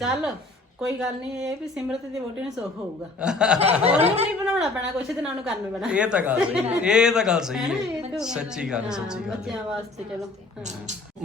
ਚੱਲ। ਕੋਈ ਗੱਲ ਨਹੀਂ ਇਹ ਵੀ ਸਿਮਰਤ ਦੀ ਵੋਟੀ ਨੂੰ ਸੁੱਖ ਹੋਊਗਾ। ਉਹਨੂੰ ਨਹੀਂ ਬਣਾਉਣਾ ਪੈਣਾ ਕੁਛ ਤੇ ਨਾ ਉਹਨੂੰ ਕਰਨਾ ਪੈਣਾ। ਇਹ ਤਾਂ ਗੱਲ ਸਹੀ ਹੈ ਇਹ ਤਾਂ ਗੱਲ ਸਹੀ ਹੈ। ਸੱਚੀ ਗੱਲ ਹੈ, ਸੱਚੀ ਗੱਲ ਬੱਚਿਆਂ ਵਾਸਤੇ ਚਲੋ ਹਾਂ।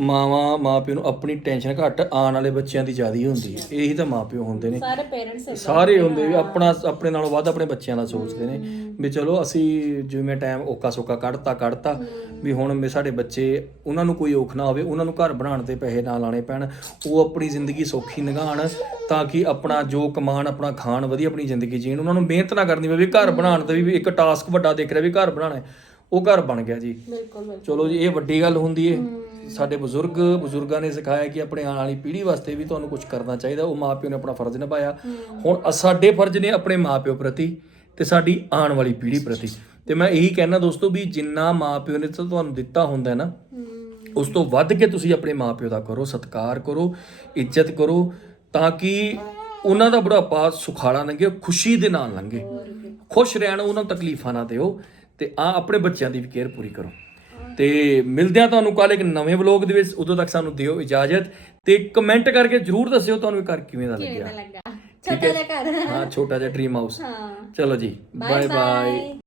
ਮਾਵਾਂ ਮਾਪਿਓ ਨੂੰ ਆਪਣੀ ਟੈਨਸ਼ਨ ਘੱਟ ਆਉਣ ਵਾਲੇ ਬੱਚਿਆਂ ਦੀ ਜ਼ਿਆਦੀ ਹੁੰਦੀ ਹੈ। ਇਹੀ ਤਾਂ ਮਾਪਿਓ ਹੁੰਦੇ ਨੇ। ਸਾਰੇ ਪੇਰੈਂਟਸ ਸਾਰੇ ਹੁੰਦੇ ਵੀ ਆਪਣਾ ਆਪਣੇ ਨਾਲੋਂ ਵੱਧ ਆਪਣੇ ਬੱਚਿਆਂ ਦਾ ਸੋਚਦੇ ਨੇ। ਵੀ ਚਲੋ ਅਸੀਂ ਜਿਵੇਂ ਟਾਈਮ ਓਕਾ ਸੋਕਾ ਕੱਢਤਾ ਕੱਢਤਾ ਵੀ ਹੁਣ ਮੇ ਸਾਡੇ ਬੱਚੇ ਉਹਨਾਂ ਨੂੰ ਕੋਈ ਔਖ ਨਾ ਹੋਵੇ ਉਹਨਾਂ ਨੂੰ ਘਰ ਬਣਾਉਣ ਤੇ ਪੈਸੇ ਨਾ ਲਾਣੇ ਪੈਣ। ਉਹ ਆਪਣੀ ਜ਼ਿੰਦਗੀ ਸੌਖੀ ਲੰਘਾਉਣ ਤਾਂ ਕਿ ਆਪਣਾ ਜੋ ਕਮਾਣ ਆਪਣਾ ਖਾਣ ਵਧੀਆ ਆਪਣੀ ਜ਼ਿੰਦਗੀ ਜੀਣ ਉਹਨਾਂ ਨੂੰ ਮਿਹਨਤ ਨਾ ਕਰਨੀ ਪਵੇ ਘਰ ਬਣਾਉਣ ਤੇ ਵੀ ਇੱਕ ਟਾਸਕ ਵੱਡਾ ਦੇਖ ਰਿਹਾ ਵੀ ਘਰ ਬਣਾਉਣਾ ਹੈ। ਉਹ ਘਰ ਬਣ ਗਿਆ ਜੀ। ਚਲੋ ਜੀ ਇਹ ਵੱਡੀ ਗੱਲ ਹੁੰਦੀ ਏ। ਸਾਡੇ ਬਜ਼ੁਰਗ ਬਜ਼ੁਰਗਾਂ ਨੇ ਸਿਖਾਇਆ ਕਿ ਆਪਣੇ ਆਉਣ ਵਾਲੀ ਪੀੜ੍ਹੀ ਵਾਸਤੇ ਵੀ ਤੁਹਾਨੂੰ ਕੁਝ ਕਰਨਾ ਚਾਹੀਦਾ ਉਹ ਮਾਪਿਓ ਨੇ ਆਪਣਾ ਫਰਜ਼ ਨਿਭਾਇਆ। ਹੁਣ ਸਾਡੇ ਫਰਜ਼ ਨੇ ਆਪਣੇ ਮਾਪਿਓ ਪ੍ਰਤੀ ਤੇ ਸਾਡੀ ਆਉਣ ਵਾਲੀ ਪੀੜ੍ਹੀ ਪ੍ਰਤੀ। ਤੇ ਮੈਂ ਇਹੀ ਕਹਿਣਾ ਦੋਸਤੋ ਵੀ ਜਿੰਨਾ ਮਾਪਿਓ ਨੇ ਤੁਹਾਨੂੰ ਦਿੱਤਾ ਹੁੰਦਾ ਨਾ ਉਸ ਤੋਂ ਵੱਧ ਕੇ ਤੁਸੀਂ ਆਪਣੇ ਮਾਪਿਓ ਦਾ ਕਰੋ ਸਤਿਕਾਰ ਕਰੋ ਇੱਜ਼ਤ ਕਰੋ ਤਾਂ ਕਿ ਉਹਨਾਂ ਦਾ ਬੁਢਾਪਾ ਸੁਖਾਲਾ ਲੰਘੇ ਖੁਸ਼ੀ ਦੇ ਨਾਲ ਲੰਘੇ। ਖੁਸ਼ ਰਹਿਣ ਉਹਨਾਂ ਨੂੰ ਤਕਲੀਫਾਂ ਨਾ ਦਿਓ ਤੇ ਆ ਆਪਣੇ ਬੱਚਿਆਂ ਦੀ ਵੀ ਕੇਅਰ ਪੂਰੀ ਕਰੋ। ਤੇ ਮਿਲਦੇ ਆ ਤੁਹਾਨੂੰ ਕੱਲ ਇੱਕ ਨਵੇਂ ਵਲੌਗ ਦੇ ਵਿੱਚ ਉਦੋਂ ਤੱਕ ਸਾਨੂੰ ਦਿਓ ਇਜਾਜ਼ਤ ਤੇ ਕਮੈਂਟ ਕਰਕੇ ਜਰੂਰ ਦੱਸਿਓ ਤੁਹਾਨੂੰ ਇਹ ਘਰ ਕਿਵੇਂ ਦਾ ਲੱਗਿਆ। ਲੱਗਾ। ਛੋਟਾ ਜਿਹਾ ਘਰ। ਹਾਂ ਛੋਟਾ ਜਿਹਾ ਡ੍ਰੀਮ ਹਾਊਸ ਚਲੋ ਜੀ ਬਾਏ ਬਾਏ